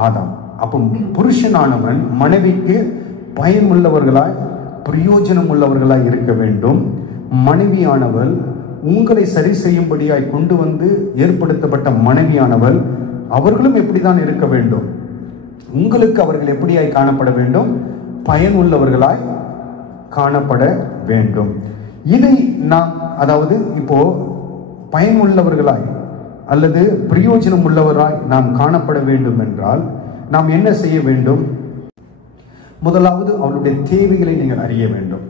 ஆதாம். அப்போ புருஷனானவன் மனைவிக்கு பயன் உள்ளவர்களாய் பிரயோஜனம் உள்ளவர்களாய் இருக்க வேண்டும். மனைவியானவள் உங்களை சரி செய்யும்படியாய் கொண்டு வந்து ஏற்படுத்தப்பட்ட மனைவியானவள் அவர்களும் எப்படிதான் இருக்க வேண்டும்? உங்களுக்கு அவர்கள் எப்படியாய் காணப்பட வேண்டும்? பயன் உள்ளவர்களாய் காணப்பட வேண்டும். இதை நாம், அதாவது இப்போ பயன் உள்ளவர்களாய் அல்லது பிரயோஜனம் உள்ளவராய் நாம் காணப்பட வேண்டும் என்றால் நாம் என்ன செய்ய வேண்டும்? முதலாவது அவருடைய தேவைகளை நீங்கள் அறிய வேண்டும்.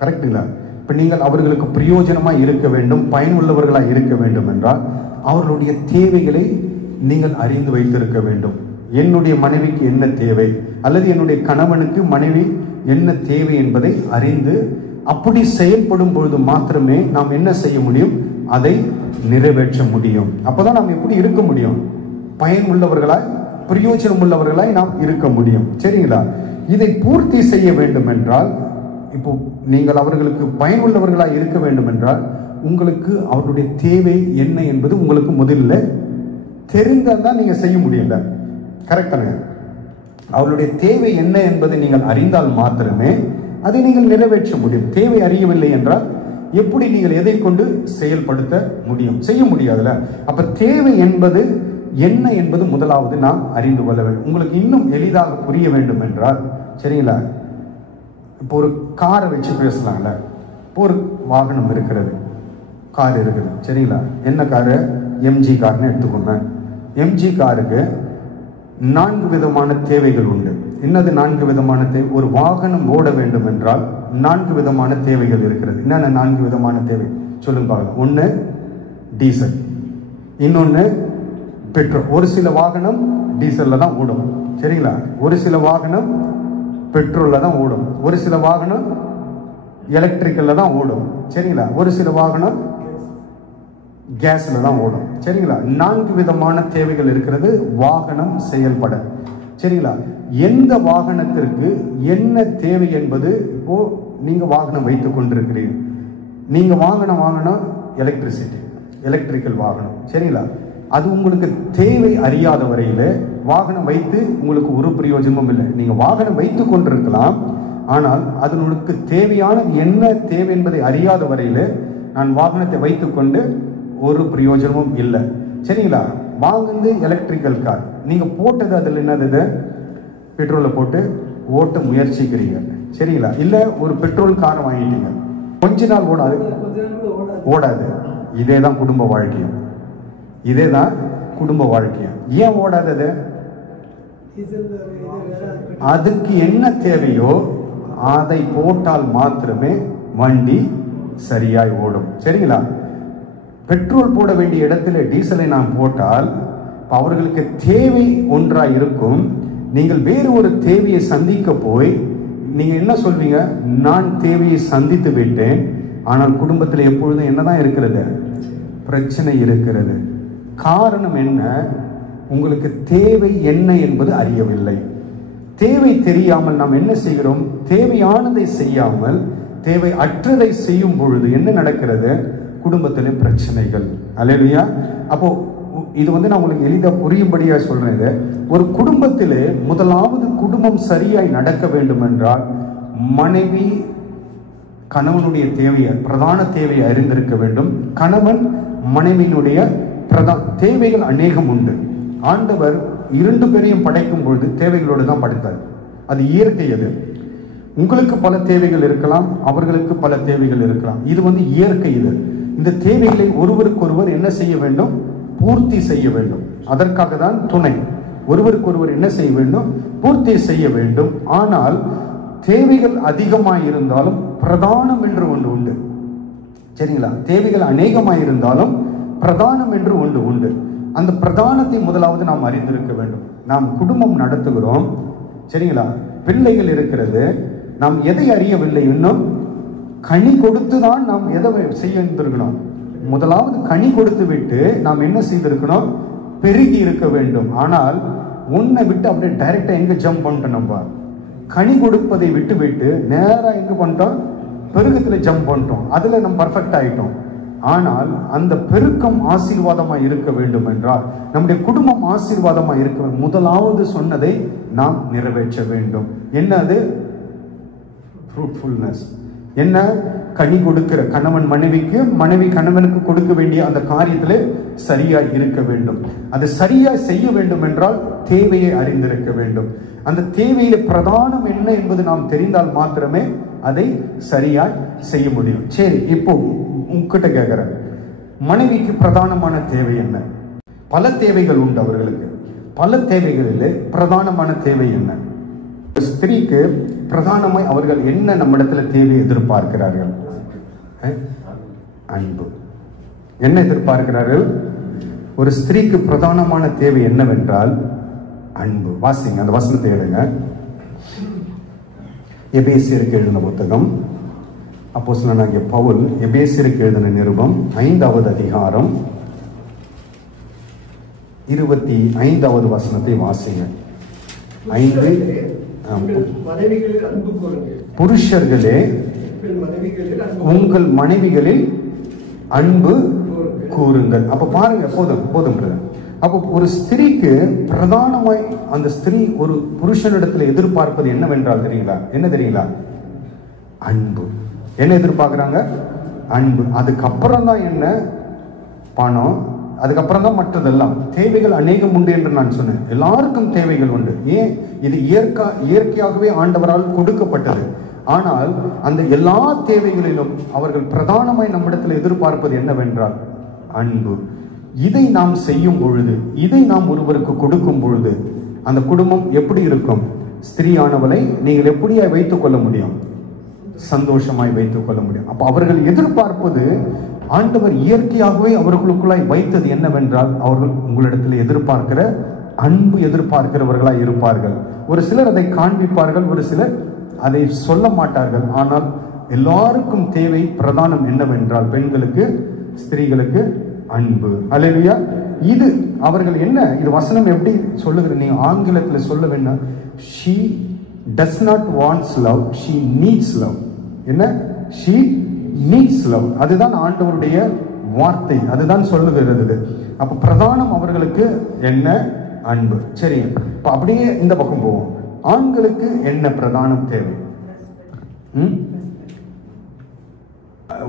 கரெக்டுங்களா? இப்ப நீங்கள் அவர்களுக்கு பிரயோஜனமா இருக்க வேண்டும், பயனுள்ளவர்களா இருக்க வேண்டும் என்றால் அவர்களுடைய தேவைகளை நீங்கள் அறிந்து வைத்திருக்க வேண்டும். என்னுடைய மனைவிக்கு என்ன தேவை, அல்லது என்னுடைய கணவனுக்கு மனைவி என்ன தேவை என்பதை அறிந்து அப்படி செயல்படும் பொழுது மாத்திரமே நாம் என்ன செய்ய முடியும்? அதை நிறைவேற்ற முடியும். அப்பதான் நாம் எப்படி இருக்க முடியும்? பயன் உள்ளவர்களாய் பிரயோஜனம் உள்ளவர்களாய் நாம் இருக்க முடியும். சரிங்களா? இதை பூர்த்தி செய்ய வேண்டும் என்றால், இப்போ நீங்கள் அவர்களுக்கு பயனுள்ளவர்களாய் இருக்க வேண்டும் என்றால் உங்களுக்கு அவருடைய தேவை என்ன என்பது உங்களுக்கு முதல்ல தெரிந்தால் தான் நீங்க செய்ய முடியல. கரெக்டாங்க? அவருடைய தேவை என்ன என்பதை நீங்கள் அறிந்தால் மாத்திரமே அதை நீங்கள் நிறைவேற்ற முடியும். தேவை அறியவில்லை என்றால் எப்படி நீங்கள் எதை கொண்டு செயல்படுத்த முடியும்? செய்ய முடியாதுல்ல. அப்ப தேவை என்பது என்ன என்பது முதலாவது நாம் அறிந்து கொள்ள வேண்டும். உங்களுக்கு இன்னும் எளிதாக புரிய வேண்டும் என்றால், சரிங்களா, இப்போ ஒரு காரை வச்சு பேசலாம்ல. இப்போ ஒரு வாகனம் இருக்கிறது, கார் இருக்குது, சரிங்களா? என்ன காரு? எம்ஜி கார்னு எடுத்துக்கோங்க. எம்ஜி காருக்கு 4 விதமான தேவைகள் உண்டு. என்னது 4 விதமான தேவை? ஒரு வாகனம் ஓட வேண்டும் என்றால் 4 விதமான தேவைகள் இருக்கிறது. என்னென்ன 4 விதமான தேவை சொல்லுங்க பார்க்கலாம். ஒன்று டீசல், இன்னொன்று பெட்ரோல். ஒரு சில வாகனம் டீசல்ல தான் ஓடும், சரிங்களா? ஒரு சில வாகனம் பெட்ரோல்ல தான் ஓடும், ஒரு சில வாகனம் எலக்ட்ரிக்கல்ல தான் ஓடும், சரிங்களா? ஒரு சில வாகனம் கேஸ்ல தான் ஓடும், சரிங்களா? 4 விதமான தேவைகள் இருக்கிறது வாகனம் செயல்பட, சரிங்களா? எந்த வாகனத்திற்கு என்ன தேவை என்பது இப்போ நீங்க வாகனம் வைத்துக் கொண்டிருக்கிறீர்கள். நீங்க வாகனம் எலக்ட்ரிக்கல் வாகனம், சரிங்களா? அது உங்களுக்கு தேவை அறியாத வரையில வாகனம் வைத்து உங்களுக்கு ஒரு பிரயோஜனமும் இல்லை. நீங்க வாகனம் வைத்துக் கொண்டிருக்கலாம், ஆனால் அதனுக்கு தேவையான என்ன தேவை என்பதை அறியாத வரையில நான் வாகனத்தை வைத்துக்கொண்டு ஒரு பிரயோஜனமும் இல்லை, சரிங்களா? வாங்குறது எலக்ட்ரிக்கல் கார், நீங்க போட்டது அதில் என்னது பெட்ரோலை போட்டு ஓட்ட முயற்சிக்கிறீங்க, சரிங்களா? இல்ல ஒரு பெட்ரோல் காரை வாங்கிட்டீங்க, கொஞ்ச நாள் ஓடாது. இதேதான் குடும்ப வாழ்க்கையும், இதேதான் குடும்ப வாழ்க்கையும். ஏன் ஓடாதது? அதுக்கு என்ன தேவையோ அதை போட்டால் மாத்திரமே வண்டி சரியாய் ஓடும், சரிங்களா? பெட்ரோல் போட வேண்டிய இடத்துல டீசலை நாம் போட்டால் அவர்களுக்கு தேவை ஒன்றாய் இருக்கும். நீங்கள் வேறு ஒரு தேவையை சந்திக்க போய் நீங்க என்ன சொல்வீங்க? நான் தேவையை சந்தித்து விட்டேன், ஆனால் குடும்பத்தில் எப்பொழுதும் என்னதான் இருக்கிறது? பிரச்சனை இருக்கிறது. காரணம் என்ன? உங்களுக்கு தேவை என்ன என்பது அறியவில்லை. தேவை தெரியாமல் நாம் என்ன செய்கிறோம்? தேவையானதை செய்யாமல் தேவை அற்றதை செய்யும் பொழுது என்ன நடக்கிறது? குடும்பத்திலே பிரச்சனைகள். அல்லேலூயா. அப்போ இது நான் உங்களுக்கு எளிதாக புரியும்படியா சொல்றேன். ஒரு குடும்பத்திலே முதலாவது குடும்பம் சரியாய் நடக்க வேண்டும் என்றால் மனைவி கணவனுடைய தேவையை, பிரதான தேவையை அறிந்திருக்க வேண்டும். கணவன் மனைவியினுடைய தேவைகள் அநேகம் உண்டு. ஆண்டவர் 2 பேரையும் படைக்கும் பொழுது தேவைகளோடு தான் படைத்தார். அது இயற்கை. அது உங்களுக்கு பல தேவைகள் இருக்கலாம், அவர்களுக்கு பல தேவைகள் இருக்கலாம். இது இயற்கை. இந்த தேவைகளை ஒருவருக்கொருவர் என்ன செய்ய வேண்டும்? பூர்த்தி செய்ய வேண்டும். அதற்காக தான் துணை. ஒருவருக்கொருவர் என்ன செய்ய வேண்டும்? பூர்த்தி செய்ய வேண்டும். ஆனால் தேவைகள் அதிகமாக இருந்தாலும் பிரதானம் என்று ஒன்று உண்டு, சரிங்களா? தேவைகள் அநேகமாக இருந்தாலும் பிரதானம் என்று ஒன்று உண்டு. அந்த பிரதானத்தை முதலாவது நாம் அறிந்திருக்க வேண்டும். நாம் குடும்பம் நடத்துகிறோம், சரிங்களா? பிள்ளைகள் இருக்கிறது. நாம் எதை அறியவில்லை இன்னும்? கனி கொடுத்து தான் நாம் எதை செய்ய இருந்திருக்கணும்? முதலாவது கனி கொடுத்து விட்டு நாம் என்ன செய்திருக்கணும்? பெருகி இருக்க வேண்டும். ஆனால் உன்னை விட்டு அப்படியே டைரக்டா எங்க ஜம்ப் பண்ணிட்டோம்? நம்ம கனி கொடுப்பதை விட்டு விட்டு நேரா எங்க பண்ணிட்டோம்? பெருக்கத்துல ஜம்ப் பண்ணிட்டோம். அதுல நம்ம பர்ஃபெக்ட் ஆயிட்டோம். ஆனால் அந்த பெருக்கம் ஆசீர்வாதமா இருக்க வேண்டும் என்றால், நம்முடைய குடும்பம் ஆசீர்வாதமா இருக்க முதலாவது சொன்னதை நாம் நிறைவேற்ற வேண்டும். என்ன அது? ஃப்ரூட்ஃபுல்னஸ். என்ன? கனி கொடுக்கிற கணவன் மனைவிக்கு, மனைவி கணவனுக்கு கொடுக்க வேண்டிய அந்த காரியத்திலே சரியாய் இருக்க வேண்டும். அது சரியாய் செய்ய வேண்டும் என்றால் தேவையை அறிந்திருக்க வேண்டும். அந்த தேவையில பிரதானம் என்ன என்பது நாம் தெரிந்தால் மாத்திரமே அதை சரியாய் செய்ய முடியும். சரி, இப்போ உங்ககிட்ட கேட்கிறேன், மனைவிக்கு பிரதானமான தேவை என்ன? பல தேவைகள் உண்டு அவர்களுக்கு. பல தேவைகளிலே பிரதானமான தேவை என்ன? ஸ்திரீக்கு பிரதானமாய் அவர்கள் என்ன நம்மிடத்துல தேவை எதிர்பார்க்கிறார்கள்? அன்பு. என்ன எதிர்பார்க்கிறார்கள்? ஒரு ஸ்திரீக்கு பிரதானமான தேவை என்னவென்றால் அன்பு. வாசிங்க, அந்த வசனத்தை எடுங்க. எபேசியருக்கு எழுதின புத்தகம், அப்போஸ்தலனாகிய பவுல் எபேசியருக்கு எழுதின நிருபம் 5வது அதிகாரம் 25வது வசனத்தை வாசிங்க. 5 புருஷர்களே உங்கள் மனைவிகளில் அன்பு கூறுங்கள். அப்ப பாருங்க, போதும். அப்போ ஒரு ஸ்திரீக்கு பிரதானமாய் அந்த ஸ்திரீ ஒரு புருஷனிடத்துல எதிர்பார்ப்பது என்னவென்றால் என்ன தெரியுங்களா? அன்பு. என்ன எதிர்பார்க்கிறாங்க? அன்பு. அதுக்கப்புறம் தான் என்ன? பணம். அதுக்கப்புறம் தான் மற்றதெல்லாம். தேவைகள் அநேகம் உண்டு என்று நான் சொன்னேன். எல்லாருக்கும் தேவைகள் உண்டு. ஏன்? இது இயற்கையாகவே ஆண்டவரால் கொடுக்கப்பட்டது. ஆனால் அந்த எல்லா தேவைகளிலும் அவர்கள் பிரதானமாய் நம்மிடத்தில் எதிர்பார்ப்பது என்னவென்றால் அன்பு. இதை நாம் செய்யும் பொழுது, இதை நாம் ஒருவருக்கு கொடுக்கும் பொழுது அந்த குடும்பம் எப்படி இருக்கும்? ஸ்திரீயானவளை நீங்கள் எப்படியா வைத்துக் கொள்ள முடியும்? சந்தோஷமாய் வைத்துக் கொள்ள முடியும். அப்ப அவர்கள் எதிர்பார்ப்பது, ஆண்டவர் இயற்கையாகவே அவர்களுக்குள்ளாய் வைத்தது என்னவென்றால், அவர்கள் உங்களிடத்தில் எதிர்பார்க்கிற அன்பு எதிர்பார்க்கிறவர்களாய் இருப்பார்கள். ஒரு சிலர் அதை காண்பிப்பார்கள், ஒரு சிலர் அதை சொல்ல மாட்டார்கள். ஆனால் எல்லாருக்கும் தேவை பிரதானம் என்னவென்றால், பெண்களுக்கு, ஸ்திரீகளுக்கு அன்பு. அல்லேலூயா. இது அவர்கள் என்ன, இது வசனம் எப்படி சொல்லுகிற, நீ ஆங்கிலத்தில் சொல்ல வேண்டாம், she does not wants love, she needs love. என்ன? she needs love. அதுதான் ஆண்டவருடைய வார்த்தை, அதுதான் சொல்லுகிறது. அப்ப பிரதானம் அவர்களுக்கு என்ன? அன்பு. சரி, இப்ப அப்படியே இந்த பக்கம் போவோம். ஆண்களுக்கு என்ன பிரதானம் தேவை?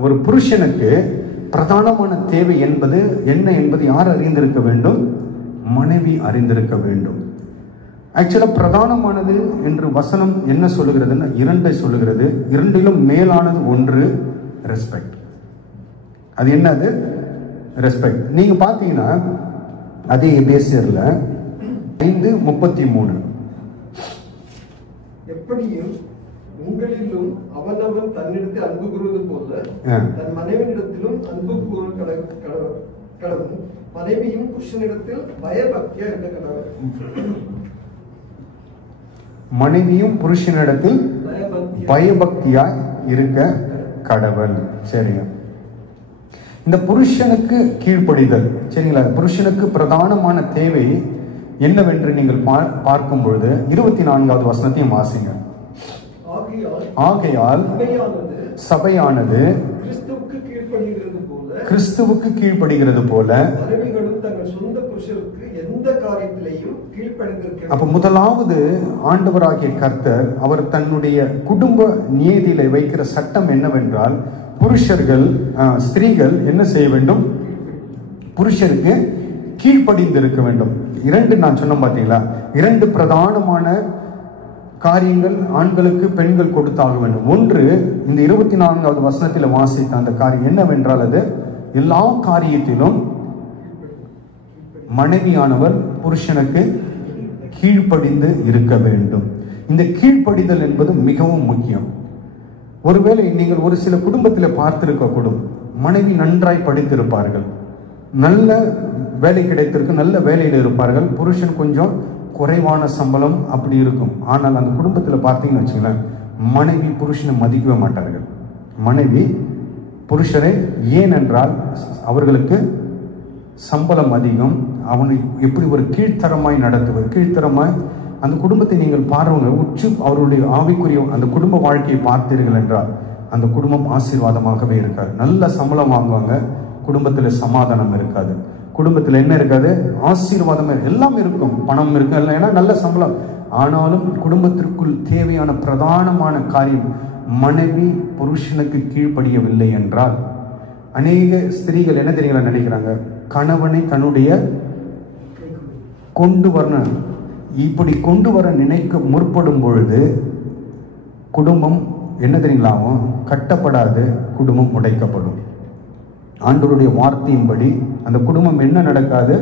ஒரு புருஷனுக்கு பிரதானமான தேவை என்பது என்ன என்பது யார் அறிந்திருக்க வேண்டும்? மனைவி அறிந்திருக்க வேண்டும். ஆக்சுவலா பிரதானமானது என்று வசனம் என்ன சொல்லுகிறதுன்னா, இரண்டை சொல்லுகிறது. இரண்டிலும் மேலானது ஒன்று, ரெஸ்பெக்ட். அது என்னது? ரெஸ்பெக்ட். நீங்க பாத்தீங்கன்னா அதே எபேசியர்ல 5:33, எப்படியும் உங்களிலும் அவனவன் தன்னிடத்தில் அன்பு கூறுவது போல தன் மனைவியிடத்திலும் அன்பு கூற கடவுள், மனைவியும் புருஷனிடத்தில் பயபக்தியா இருக்க கடவுள். மனைவியும் புருஷனிடத்தில் பயபக்தியாய் இருக்க கடவுள். சரிங்க. இந்த புருஷனுக்கு கீழ்ப்படிதல், சரிங்களா? புருஷனுக்கு பிரதானமான தேவை என்னவென்று நீங்கள் பார்க்கும் பொழுது 24வது வசனத்தையும் வாசிங்க. ஆகையால் சபையானது கிறிஸ்துவுக்கு கீழ்ப்படுகிறது போல. அப்ப முதலாவது ஆண்டவராகிய கர்த்தர் அவர் தன்னுடைய குடும்ப நியதியில வைக்கிற சட்டம் என்னவென்றால், புருஷர்கள், ஸ்திரீகள் என்ன செய்ய வேண்டும்? புருஷருக்கு கீழ்ப்படிந்திருக்க வேண்டும். இரண்டு நான் சொன்ன பார்த்தீங்களா, இரண்டு பிரதானமான காரியங்கள் ஆண்களுக்கு பெண்கள் கொடுத்தாக வேண்டும். ஒன்று, இந்த 24வது வசனத்தில் வாசித்த அந்த காரியம் என்னவென்றால், அது எல்லா காரியத்திலும் மனைவியானவர் புருஷனுக்கு கீழ்ப்படிந்து இருக்க வேண்டும். இந்த கீழ்ப்படிதல் என்பது மிகவும் முக்கியம். ஒருவேளை நீங்கள் ஒரு சில குடும்பத்தில் பார்த்திருக்க கூடும், மனைவி நன்றாய் படித்திருப்பார்கள், நல்ல வேலை கிடைத்திருக்கு, நல்ல வேலையில் இருப்பார்கள், புருஷன் கொஞ்சம் குறைவான சம்பளம் அப்படி இருக்கும். ஆனால் அந்த குடும்பத்தில் பார்த்தீங்கன்னு வச்சுங்களேன், மனைவி புருஷனை மதிக்கவே மாட்டார்கள். மனைவி புருஷரை, ஏனென்றால் அவர்களுக்கு சம்பளம் அதிகம், அவனை எப்படி ஒரு கீழ்த்தரமாய் நடத்துவது, கீழ்த்தரமாய் அந்த குடும்பத்தை நீங்கள் பாருங்க, உற்று அவருடைய ஆவிக்குரிய அந்த குடும்ப வாழ்க்கையை பார்த்தீர்கள் என்றால் அந்த குடும்பம் ஆசீர்வாதமாகவே இருக்காது. நல்ல சம்பளம் வாங்குவாங்க, குடும்பத்தில் சமாதானம் இருக்காது. குடும்பத்தில் என்ன இருக்காது? ஆசீர்வாதம் எல்லாம் இருக்கும், பணம் இருக்கும், எல்லாம், ஏன்னா நல்ல சம்பளம். ஆனாலும் குடும்பத்திற்குள் தேவையான பிரதானமான காரியம், மனைவி புருஷனுக்கு கீழ்ப்படியவில்லை என்றால், அநேக ஸ்திரீகள் என்ன தெரியுங்களா நினைக்கிறாங்க, கணவனை தன்னுடைய கொண்டு வரணும், இப்படி கொண்டு வர நினைக்க முற்படும் பொழுது குடும்பம் என்ன தெரியுங்களாவும் கட்டப்படாது, குடும்பம் உடைக்கப்படும். ஆண்டவருடைய வார்த்தையின்படி அந்த குடும்பம் என்ன நடக்காது?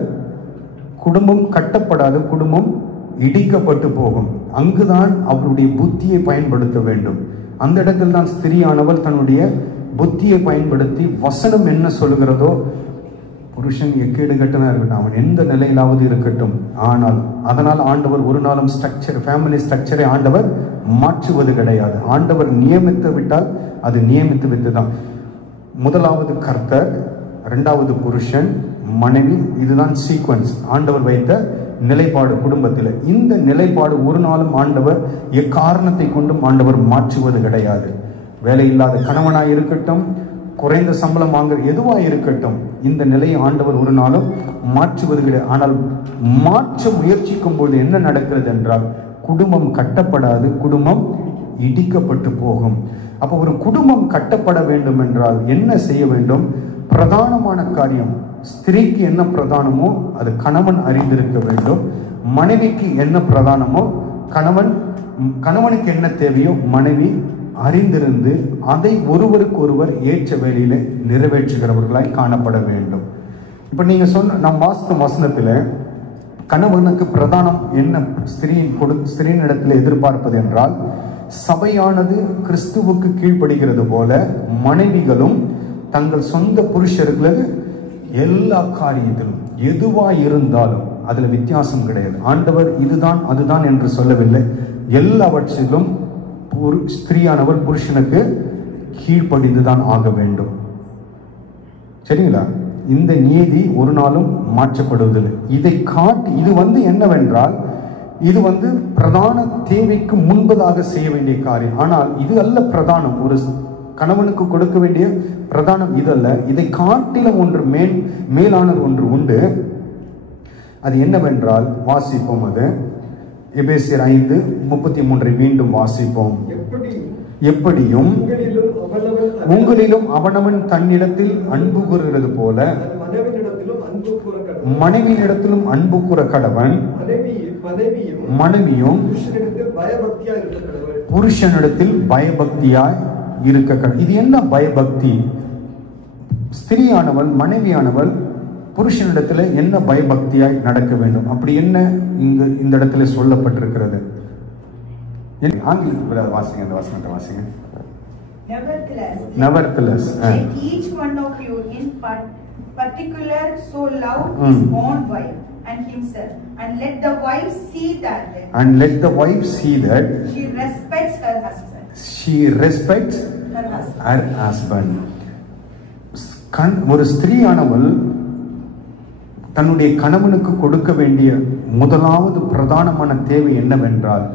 குடும்பம் கட்டப்படாது, குடும்பம் இடிக்கப்பட்டு போகும். அங்குதான் அவருடைய புத்தியை பயன்படுத்த வேண்டும். அந்த இடத்தில் தான் ஸ்திரீயானவள் தன்னுடைய புத்தியை பயன்படுத்தி வசனம் என்ன சொல்லுகிறதோ, புருஷன் எக்கேடு கட்டனா இருக்கட்டும், அவன் எந்த நிலையிலாவது இருக்கட்டும், ஆனால் அதனால் ஆண்டவர் ஒரு நாளும் ஸ்ட்ரக்சர், ஃபேமிலி ஸ்ட்ரக்சரை ஆண்டவர் மாற்றுவது கிடையாது. ஆண்டவர் நியமித்து விட்டால் அது நியமித்து விட்டு தான். முதலாவது கர்த்தர், இரண்டாவது புருஷன், மனைவி, இதுதான் சீக்வன்ஸ் ஆண்டவர் வைத்த நிலைப்பாடு குடும்பத்தில். இந்த நிலைப்பாடு ஒரு நாளும் ஆண்டவர் எக்காரணத்தை கொண்டும் ஆண்டவர் மாற்றுவது கிடையாது. வேலை இல்லாத கணவனாய் இருக்கட்டும், குறைந்த சம்பளம் வாங்குற எதுவாக இருக்கட்டும், இந்த நிலையை ஆண்டவர் ஒரு நாளும் மாற்றுவது கிடையாது. ஆனால் மாற்ற முயற்சிக்கும் போது என்ன நடக்கிறது என்றால், குடும்பம் கட்டப்படாது, குடும்பம் இடிக்கப்பட்டு போகும். அப்போ ஒரு குடும்பம் கட்டப்பட வேண்டும் என்றால் என்ன செய்ய வேண்டும்? பிரதானமான காரியம், ஸ்திரீக்கு என்ன பிரதானமோ அது கணவன் அறிந்திருக்க வேண்டும். மனைவிக்கு என்ன பிரதானமோ கணவனுக்கு என்ன தேவையோ மனைவி அறிந்திருந்து அதை ஒருவருக்கு ஒருவர் ஏற்ற வேலையில நிறைவேற்றுகிறவர்களாய் காணப்பட வேண்டும். இப்ப நீங்க சொன்ன நம் வாஸ்து வசனத்துல கணவனுக்கு பிரதானம் என்ன ஸ்திரீனிடத்தில் எதிர்பார்ப்பது என்றால், சபையானது கிறிஸ்துவுக்கு கீழ்ப்படுகிறது போல மனைவிகளும் தங்கள் சொந்த புருஷர்களுக்கு எல்லா காரியத்திலும் எதுவாய் இருந்தாலும் அதுல வித்தியாசம் கிடையாது. ஆண்டவர் இதுதான் அதுதான் என்று சொல்லவில்லை. எல்லாவற்றிலும் ஸ்திரீயானவர் புருஷனுக்கு கீழ்ப்படிந்துதான் ஆக வேண்டும். சரிங்களா? இந்த நீதி ஒரு நாளும் மாற்றப்படுவதில்லை. இதை காட்டி இது என்னவென்றால், இது பிரதான தேவைக்கு முன்பதாக செய்ய வேண்டிய காரியம். ஆனால் இது அல்ல பிரதானம். ஒரு கணவனுக்கு கொடுக்க வேண்டிய பிரதானம் இதல்ல. இதை காட்டிலும் ஒன்று மேலானது ஒன்று உண்டு. அது என்னவென்றால், வாசிப்போம். அது எபேசியர் 5:33 மீண்டும் வாசிப்போம். எப்படியும் உங்களிலும் அவனவன் தன்னிடத்தில் அன்பு கூறுகிறது போல மனைவியிடத்திலும் அன்பு கூற கடவன், மனைவியும் புருஷனிடத்தில் பயபக்தியாய் இருக்க கடவன். இது என்ன பயபக்தி? ஸ்திரீயானவள் மனைவியானவள் புருஷனிடத்துல என்ன பயபக்தியாய் நடக்க வேண்டும்? அப்படி என்ன இங்கு இந்த இடத்துல சொல்லப்பட்டிருக்கிறது? ஆங்கிலத்தில் வாசிங்க, அந்த வசனத்தை வாசிங்க. Nevertheless, let each one of you in particular so love his own wife and himself, and let the wife see that she respects her husband. ஒரு ஸ்திரீயானவள் தன்னுடைய கணவனுக்கு கொடுக்க வேண்டிய முதலாவது பிரதானமான தேவை என்னவென்றால்,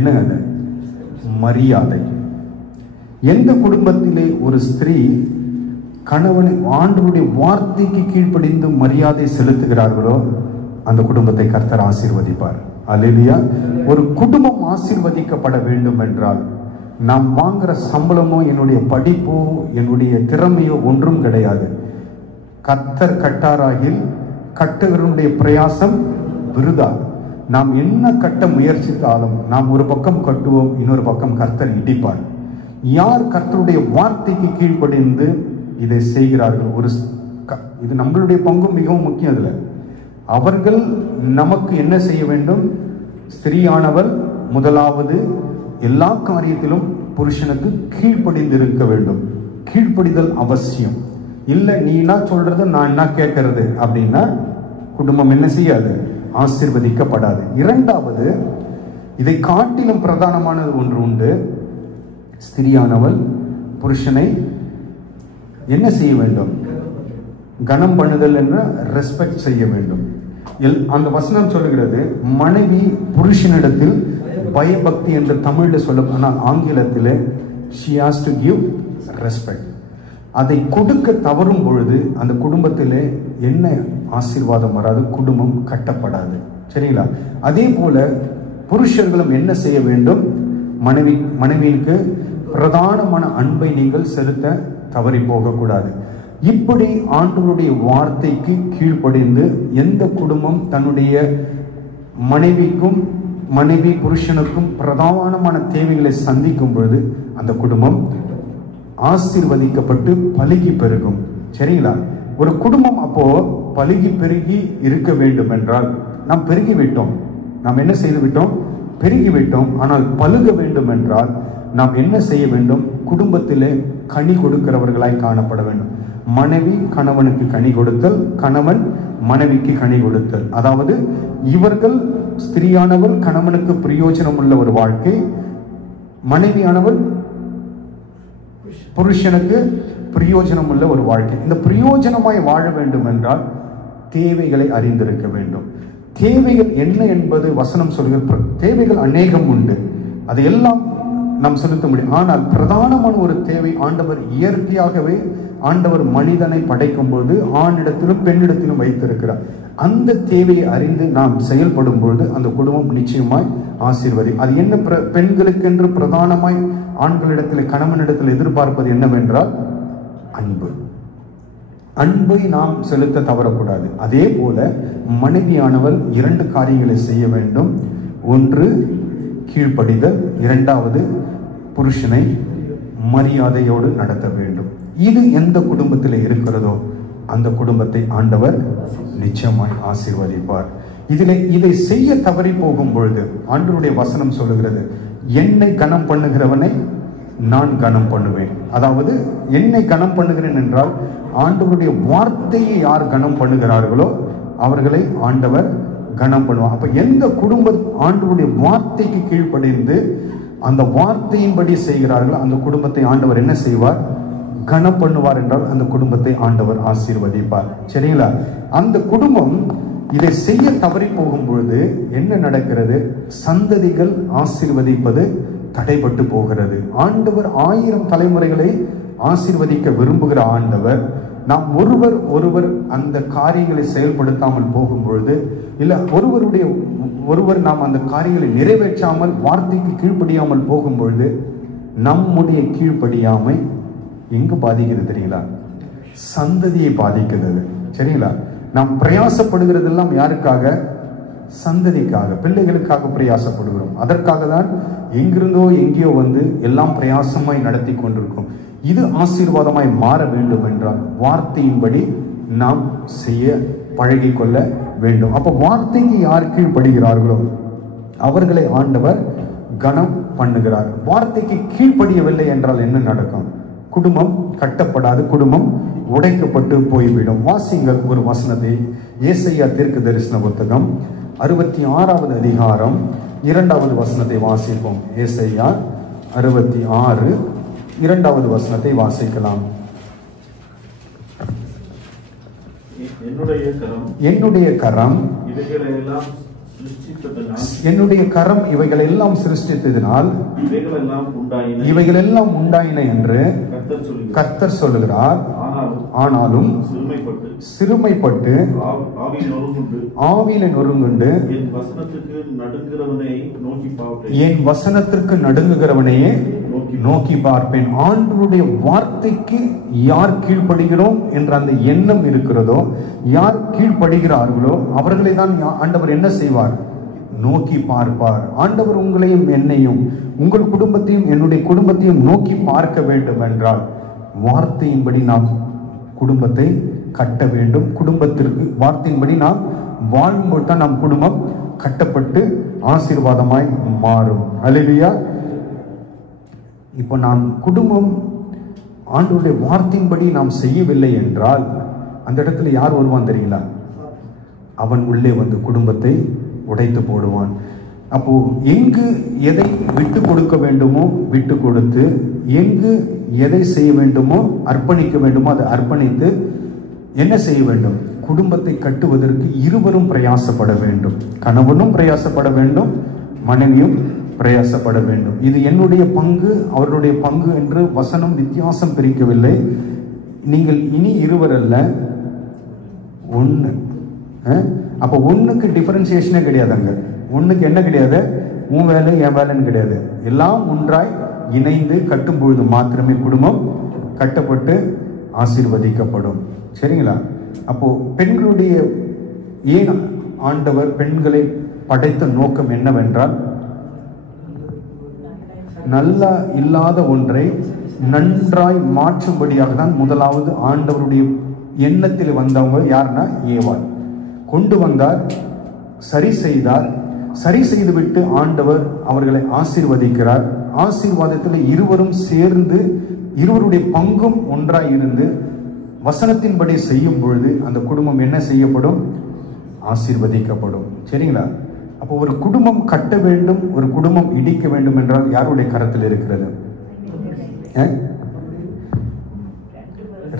என்னங்க? மரியாதை. எந்த குடும்பத்திலே ஒரு ஸ்திரீ கணவனை ஆண்டவருடைய வார்த்தைக்கு கீழ்ப்படிந்து மரியாதை செலுத்துகிறார்களோ அந்த குடும்பத்தை கர்த்தர் ஆசீர்வதிப்பார். அல்லேலூயா. ஒரு குடும்பம் ஆசீர்வதிக்கப்பட வேண்டும் என்றால், நாம் வாங்குற சம்பளமோ என்னுடைய படிப்போ என்னுடைய திறமையோ ஒன்றும் கிடையாது. கர்த்தர் கட்டாராகில் கட்டுகிறவனுடைய பிரயாசம் விருதா. நாம் என்ன கட்ட முயற்சித்தாலும் நாம் ஒரு பக்கம் கட்டுவோம், இன்னொரு பக்கம் கர்த்தர் இடிப்பார். யார் கர்த்தருடைய வார்த்தைக்கு கீழ்ப்படிந்து இதை செய்கிறார்கள், இது நம்மளுடைய பங்கும் மிகவும் முக்கியம். அதுல அவர்கள் நமக்கு என்ன செய்ய வேண்டும்? ஸ்திரீயானவள் முதலாவது எல்லா காரியத்திலும் புருஷனுக்கு கீழ்ப்படிந்து இருக்க வேண்டும். கீழ்ப்படிதல் அவசியம். இல்ல நீ என்ன சொல்றது நான் என்ன கேட்கறது அப்படின்னா குடும்பம் என்ன செய்யாது? ஆசீர்வதிக்கப்படாது. இரண்டாவது, இதை காட்டிலும் பிரதானமானது ஒன்று உண்டு. ஸ்திரியானவள் புருஷனை என்ன செய்ய வேண்டும்? கனம் பண்ணுதல் என்ற ரெஸ்பெக்ட் செய்ய வேண்டும். அந்த வசனம் சொல்லுகிறது, மனைவி புருஷனிடத்தில் பயபக்தி என்று தமிழ்ல சொல்ல, ஆனால் ஆங்கிலத்தில் she has to give respect. அதை கொடுக்க தவறும் பொழுது அந்த குடும்பத்திலே என்ன ஆசீர்வாதம் வராது, குடும்பம் கட்டப்படாது. சரிங்களா? அதே போல புருஷர்களும் என்ன செய்ய வேண்டும்? மனைவிக்கு பிரதானமான அன்பை நீங்கள் செலுத்த தவறி போகக்கூடாது. இப்படி ஆண்டவருடைய வார்த்தைக்கு கீழ்ப்படிந்து எந்த குடும்பம் தன்னுடைய மனைவி புருஷனுக்கும் பிரதானமான தேவைகளை சந்திக்கும் பொழுது அந்த குடும்பம் ஆசீர்வதிக்கப்பட்டு பலுகி பெருகும். சரிங்களா? ஒரு குடும்பம் அப்போ பலுகி பெருகி இருக்க வேண்டும் என்றால், நாம் பெருகிவிட்டோம். நாம் என்ன செய்து விட்டோம்? பெருகிவிட்டோம். ஆனால் பலுக வேண்டும் என்றால் நாம் என்ன செய்ய வேண்டும்? குடும்பத்திலே கனி கொடுக்கிறவர்களாய் காணப்பட வேண்டும். மனைவி கணவனுக்கு கனி கொடுத்தல், கணவன் மனைவிக்கு கனி கொடுத்தல். அதாவது இவர்கள் ஸ்திரியானவள் கணவனுக்கு பிரயோஜனம் உள்ள ஒரு வாழ்க்கை, மனைவியானவள் புருஷனுக்கு பிரயோஜனம் உள்ள ஒரு வாழ்க்கை. இந்த பிரயோஜனமாய் வாழ வேண்டும் என்றால் தேவைகளை அறிந்திருக்க வேண்டும். தேவைகள் என்ன என்பது வசனம் சொல்கிற தேவைகள் அநேகம் உண்டு, அதையெல்லாம் நாம் செலுத்த முடியும். ஆனால் பிரதானமான ஒரு தேவை, ஆண்டவர் இயற்கையாகவே ஆண்டவர் மனிதனை படைக்கும் பொழுது ஆணிடத்திலும் பெண்ணிடத்திலும் வைத்திருக்கிறார். அந்த தேவையை அறிந்து நாம் செயல்படும் பொழுது அந்த குடும்பம் நிச்சயமாய் ஆசீர்வதி. அது என்ன? பெண்களுக்கென்று பிரதானமாய் ஆண்களிடத்தில் கணவனிடத்தில் எதிர்பார்ப்பது என்னவென்றால் அன்பு. அன்பை நாம் செலுத்த தவறக்கூடாது. அதே போல மனைவியானவள் 2 காரியங்களை செய்ய வேண்டும். ஒன்று கீழ்ப்படிதல், இரண்டாவது புருஷனை மரியாதையோடு நடத்த வேண்டும். இது எந்த குடும்பத்தில் இருக்கிறதோ அந்த குடும்பத்தை ஆண்டவர் நிச்சயமாய் ஆசீர்வதிப்பார். இதை செய்ய தவறி போகும் பொழுது ஆண்டவருடைய வசனம் சொல்லுகிறது, என்னை கனம் பண்ணுகிறவனை நான் கனம் பண்ணுவேன். அதாவது என்னை கனம் பண்ணுகிறேன் என்றால் ஆண்டவருடைய வார்த்தையை யார் கனம் பண்ணுகிறார்களோ அவர்களை ஆண்டவர் கனம் பண்ணுவார். அப்ப எந்த குடும்பம் ஆண்டவருடைய வார்த்தைக்கு கீழ்ப்படிந்து அந்த வார்த்தையின்படி செய்கிறார்களோ அந்த குடும்பத்தை ஆண்டவர் என்ன செய்வார்? கனம் பண்ணுவார். என்றால் அந்த குடும்பத்தை ஆண்டவர் ஆசீர்வதிப்பார். சரிங்களா? அந்த குடும்பம் இதை செய்ய தவறி போகும் பொழுது என்ன நடக்கிறது? சந்ததிகள் ஆசீர்வதிப்பது தடைபட்டு போகிறது. ஆண்டவர் 1000 தலைமுறைகளை ஆசீர்வதிக்க விரும்புகிற ஆண்டவர், நாம் ஒருவர் அந்த காரியங்களை செயல்படுத்தாமல் போகும் பொழுது, இல்ல ஒருவர் நாம் அந்த காரியங்களை நிறைவேற்றாமல் வார்த்தைக்கு கீழ்ப்படியாமல் போகும் பொழுது நம்முடைய கீழ்ப்படியாமை எங்கு பாதிக்கிறது தெரியுங்களா? சந்ததியை பாதிக்கிறது. சரிங்களா? நாம் பிரயாசப்படுகிறதெல்லாம் யாருக்காக? சந்ததிக்காக, பிள்ளைகளுக்காக பிரயாசப்படுகிறோம். அதற்காக தான் எங்கிருந்தோ எங்கேயோ வந்து எல்லாம் பிரயாசமாய் நடத்தி கொண்டிருக்கும். இது ஆசீர்வாதமாய் மாற வேண்டும் என்றால் வார்த்தையின்படி நாம் செய்ய பழகி கொள்ள வேண்டும். அப்ப வார்த்தைக்கு யார் கீழ்ப்படுகிறார்களோ அவர்களை ஆண்டவர் கனம் பண்ணுகிறார். வார்த்தைக்கு கீழ்ப்படியவில்லை என்றால் என்ன நடக்கும்? குடும்பம் கட்டப்படாது, குடும்பம் உடைக்கப்பட்டு போய்விடும். வாசிங்கள் ஒரு வசனத்தை. ஏசாயா தீர்க்கதரிசன புத்தகம் 66வது அதிகாரம் 2வது வசனத்தை வாசிப்போம். ஏசாயா 66 2வது வசனத்தை வாசிக்கலாம். என்னுடைய கரம் இவைகளெல்லாம் சிருஷ்டித்ததினால் இவைகளெல்லாம் உண்டாயின என்று கர்த்தர் சொல்லுகிறார். ஆனாலும் சிறுமைப்பட்டு ஆவியில நொறுங்குண்டு என் வசனத்திற்கு நடுங்குகிறவனையே நோக்கி பார்ப்பேன். ஆண்டவருடைய வார்த்தைக்கு யார் கீழ்ப்படுகிறோம் என்ற அந்த எண்ணம் இருக்கிறதோ, யார் கீழ்ப்படுகிறார்களோ அவர்களை தான் ஆண்டவர் என்ன செய்வார்? நோக்கி பார்ப்பார். ஆண்டவர் உங்களையும் என்னையும், உங்கள் குடும்பத்தையும் என்னுடைய குடும்பத்தையும் நோக்கி பார்க்க வேண்டும் என்றால் வார்த்தையின்படி நாம் குடும்பத்தை கட்ட வேண்டும். குடும்பத்திற்கு வார்த்தையின்படி நாம் வாழும்போது தான் நம் குடும்பம் கட்டப்பட்டு ஆசீர்வாதமாய் மாறும். அல்லேலூயா. இப்போ நாம் குடும்பம் ஆண்டவருடைய வார்த்தையின்படி நாம் செய்யவில்லை என்றால் அந்த இடத்துல யார் வருவான் தெரியுங்களா? அவன் உள்ளே வந்து குடும்பத்தை உடைத்து போடுவான். அப்போ எங்கு எதை விட்டு கொடுக்க வேண்டுமோ விட்டு கொடுத்து, எங்கு எதை செய்ய வேண்டுமோ அர்ப்பணிக்க வேண்டுமோ அதை அர்ப்பணித்து என்ன செய்ய வேண்டும்? குடும்பத்தை கட்டுவதற்கு இருவரும் பிரயாசப்பட வேண்டும். கணவனும் பிரயாசப்பட வேண்டும், மனைவியும் பிரயாசப்பட வேண்டும். இது என்னுடைய பங்கு, அவருடைய பங்கு என்று வசனம் வித்தியாசம் பிரிக்கவில்லை. நீங்கள் இனி இருவர் அல்ல, ஒன்று. அப்போ ஒன்றுக்கு டிஃபரன்சியேஷனே கிடையாதுங்க. ஒன்றுக்கு என்ன கிடையாது? உன் வேலை என் வேலைன்னு கிடையாது. எல்லாம் ஒன்றாய் இணைந்து கட்டும் பொழுது மாத்திரமே குடும்பம் கட்டப்பட்டு ஆசீர்வதிக்கப்படும். சரிங்களா? அப்போ பெண்களுடைய ஏன் ஆண்டவர் பெண்களை படைத்த நோக்கம் என்னவென்றால், நல்லா இல்லாத ஒன்றை நன்றாய் மாற்றும்படியாக தான் முதலாவது ஆண்டவருடைய எண்ணத்தில் வந்தவங்க யாருன்னா ஏவாள். கொண்டு வந்தார், சரி செய்தார். சரி செய்துவிட்டு ஆண்டவர் அவர்களை ஆசீர்வதிக்கிறார். ஆசீர்வாதத்தில் இருவரும் சேர்ந்து இருவருடைய பங்கும் ஒன்றாய் இருந்து வசனத்தின்படி செய்யும் பொழுது அந்த குடும்பம் என்ன செய்யப்படும்? ஆசீர்வதிக்கப்படும். சரிங்களா? அப்போ ஒரு குடும்பம் கட்ட வேண்டும், ஒரு குடும்பம் இடிக்க வேண்டும் என்றால் யாருடைய கரத்தில் இருக்கிறது?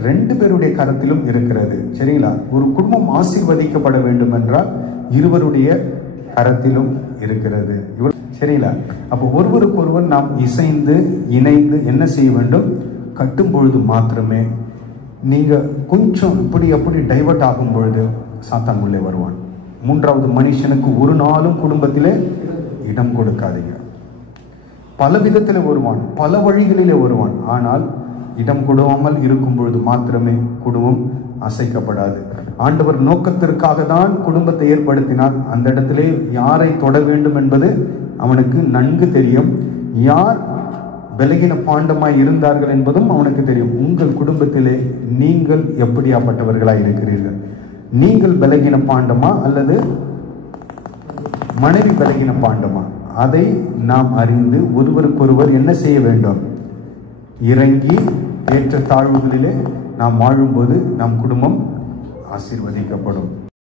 2 பேருடைய கரத்திலும் இருக்கிறது. சரிங்களா? ஒரு குடும்பம் ஆசீர்வதிக்கப்பட வேண்டும் என்றால் இருவருடைய கரத்திலும் இருக்கிறது. சரிங்களா? அப்போ ஒருவருக்கு ஒருவர் நாம் இசைந்து இணைந்து என்ன செய்ய வேண்டும்? கட்டும் பொழுது மாத்திரமே. நீங்க கொஞ்சம் இப்படி அப்படி டைவர்ட் ஆகும் பொழுது சாத்தான் உள்ளே வருவான். 3வது மனுஷனுக்கு ஒரு நாளும் குடும்பத்திலே இடம் கொடுக்காதீங்க. பல விதத்தில் வருவான், பல வழிகளிலே வருவான். ஆனால் இடம் கொடாமல் இருக்கும் பொழுது மாத்திரமே குடும்பம் அசைக்கப்படாது. ஆண்டவர் நோக்கத்திற்காக தான் குடும்பத்தை ஏற்படுத்தினார். அந்த இடத்திலே யாரை தொட வேண்டும் என்பது அவனுக்கு நன்கு தெரியும். யார் பலகீன பாண்டமாய் இருந்தார்கள் என்பதும் அவனுக்கு தெரியும். உங்கள் குடும்பத்திலே நீங்கள் எப்படியாப்பட்டவர்களாய் இருக்கிறீர்கள்? நீங்கள் பலகீன பாண்டமா அல்லது மனைவி பலகீன பாண்டமா, அதை நாம் அறிந்து ஒருவருக்கொருவர் என்ன செய்ய வேண்டும்? இறங்கி ஏற்ற தாழ்வுகளிலே நாம் வாழும்போது நம் குடும்பம் ஆசீர்வதிக்கப்படும்.